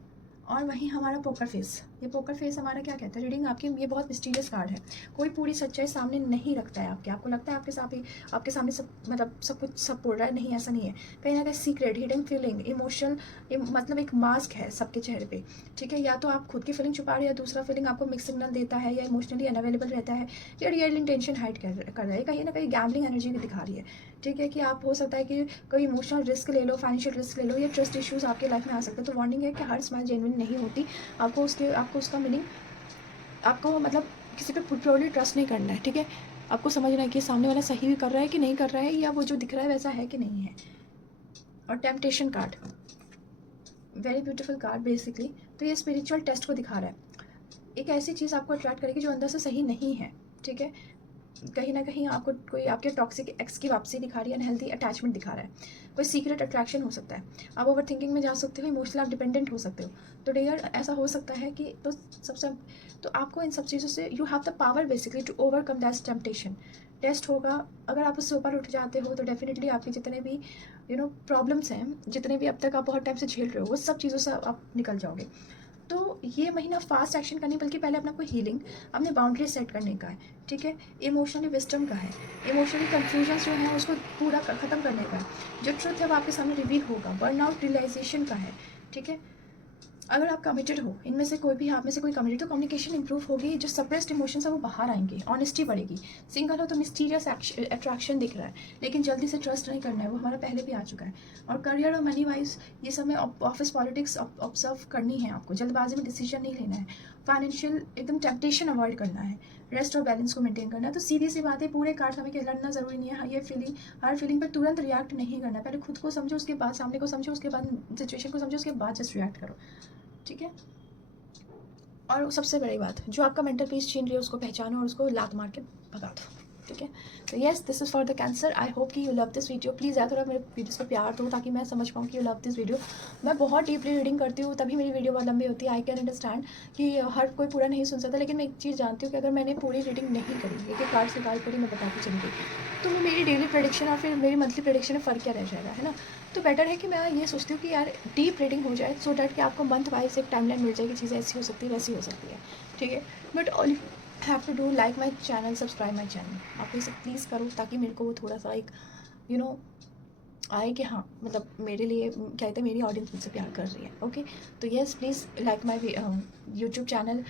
और वहीं हमारा पोकर फेस, ये पोकर फेस हमारा क्या कहता है, रीडिंग आपकी, ये बहुत मिस्टीरियस कार्ड है। कोई पूरी सच्चाई सामने नहीं रखता है आपको लगता है आपके सामने सब, मतलब सब कुछ सब बोल रहा है, नहीं, ऐसा नहीं है। कहीं ना कहीं सीक्रेट, हिडन फीलिंग, इमोशनल, मतलब एक मास्क है सबके चेहरे पे, ठीक है। या तो आप खुद की फीलिंग छुपा रहे हैं, या दूसरा फीलिंग आपको मिक्स सिग्नल देता है, या इमोशनली अनअवेलेबल रहता है, या रियल इंटेंशन हाइड कर रहा है, कहीं ना कहीं गैम्बलिंग एनर्जी दिखा रही है, ठीक है। कि आप, हो सकता है कि कोई इमोशनल रिस्क ले लो, फाइनेंशियल रिस्क ले लो, या ट्रस्ट इश्यूज आपके लाइफ में आ सकते हैं। तो वार्निंग है कि हर स्माइल जेन्युइन नहीं होती, आपको उसका मीनिंग, आपको मतलब किसी पे प्योरली ट्रस्ट नहीं करना है, ठीक है। आपको समझना है कि सामने वाला सही भी कर रहा है कि नहीं कर रहा है, या वो जो दिख रहा है वैसा है कि नहीं है। और temptation card, very beautiful card basically. तो ये स्पिरिचुअल टेस्ट को दिखा रहा है, एक ऐसी चीज़ आपको अट्रैक्ट करेगी जो अंदर से सही नहीं है, ठीक है। कहीं ना कहीं आपको कोई आपके टॉक्सिक एक्स की वापसी दिखा रही है, अनहेल्दी अटैचमेंट दिखा रहा है, कोई सीक्रेट अट्रैक्शन हो सकता है, आप ओवर थिंकिंग में जा सकते हो, इमोशनल आप डिपेंडेंट हो सकते हो। तो डियर, ऐसा हो सकता है कि तो आपको इन सब चीज़ों से, you have the power basically to overcome that temptation. Test होगा, अगर आप उससे ऊपर उठ जाते हो तो डेफिनेटली आपके जितने भी प्रॉब्लम्स हैं, जितने भी अब तक आप बहुत टाइम से झेल रहे हो, वो सब चीज़ों से आप निकल जाओगे। तो ये महीना फास्ट एक्शन करने, बल्कि पहले अपना कोई हीलिंग, अपने बाउंड्री सेट करने का है, ठीक है। इमोशनली विस्डम का है, इमोशनली कन्फ्यूजन जो है उसको पूरा ख़त्म करने का है। जो ट्रुथ है वो आपके सामने रिवील होगा, बर्नआउट रियलाइजेशन का है, ठीक है। अगर आप कमिटेड हो, इनमें से कोई भी, आप में से कोई कमिटेड, तो कम्युनिकेशन इंप्रूव होगी, जो सप्रेस्ड इमोशंस है वो बाहर आएंगे, ऑनेस्टी बढ़ेगी। सिंगल हो तो मिस्टीरियस अट्रैक्शन दिख रहा है, लेकिन जल्दी से ट्रस्ट नहीं करना है, वो हमारा पहले भी आ चुका है। और करियर और मनी वाइज ये सब में ऑफिस पॉलिटिक्स ऑब्जर्व करनी है आपको, जल्दबाजी में डिसीजन नहीं लेना है, फाइनेंशियल एकदम टेम्पटेशन अवॉइड करना है, रेस्ट और बैलेंस को मेंटेन करना है। तो सीधी सी बात है, पूरे कार्ड हमें लड़ना ज़रूरी नहीं है। ये फीलिंग, हर फीलिंग पर तुरंत रिएक्ट नहीं करना है, पहले खुद को समझो, उसके बाद सामने को समझो, उसके बाद सिचुएशन को समझो, उसके बाद जस्ट रिएक्ट करो, ठीक है। और सबसे बड़ी बात, जो आपका मेंटल पीस छीन रही है उसको पहचानो और उसको लात मार के भगा दो, ठीक है। तो yes, this is for the Cancer. I hope कि you love this video. Please यार थोड़ा मेरे वीडियोस को प्यार दो, ताकि मैं समझ पाऊँ कि यू लव दिस वीडियो। मैं बहुत डीपली रीडिंग करती हूँ, तभी मेरी वीडियो बहुत लंबी होती है। आई कैन अंडरस्टैंड कि हर कोई पूरा नहीं सुन सकता, लेकिन मैं एक चीज़ जानती हूँ कि अगर मैंने पूरी रीडिंग नहीं करी, एक एक कार्ड से निकाल कर मैं बताती चली गई, तो मैं मेरी डेली प्रेडिक्शन और फिर मेरी मंथली प्रेडिक्शन में फ़र्क क्या रह जाएगा, है ना। तो बेटर है कि मैं ये सोचती हूँ कि यार डीप रीडिंग हो जाए, सो डैट कि आपको मंथ वाइज एक टाइमलाइन मिल जाए कि चीज़ें ऐसी हो सकती है, वैसी हो सकती है, ठीक है। But all have to do like my channel, subscribe my channel, आप ये सब प्लीज़ करो, ताकि मेरे को वो थोड़ा सा एक आए कि हाँ, मतलब मेरे लिए क्या कहते हैं, मेरी ऑडियंस मुझसे प्यार कर रही है, ओके। तो yes, please like my YouTube channel,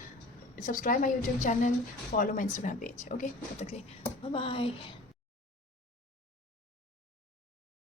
subscribe my YouTube channel, follow my Instagram page, okay. तब तक के लिए बाय बाय।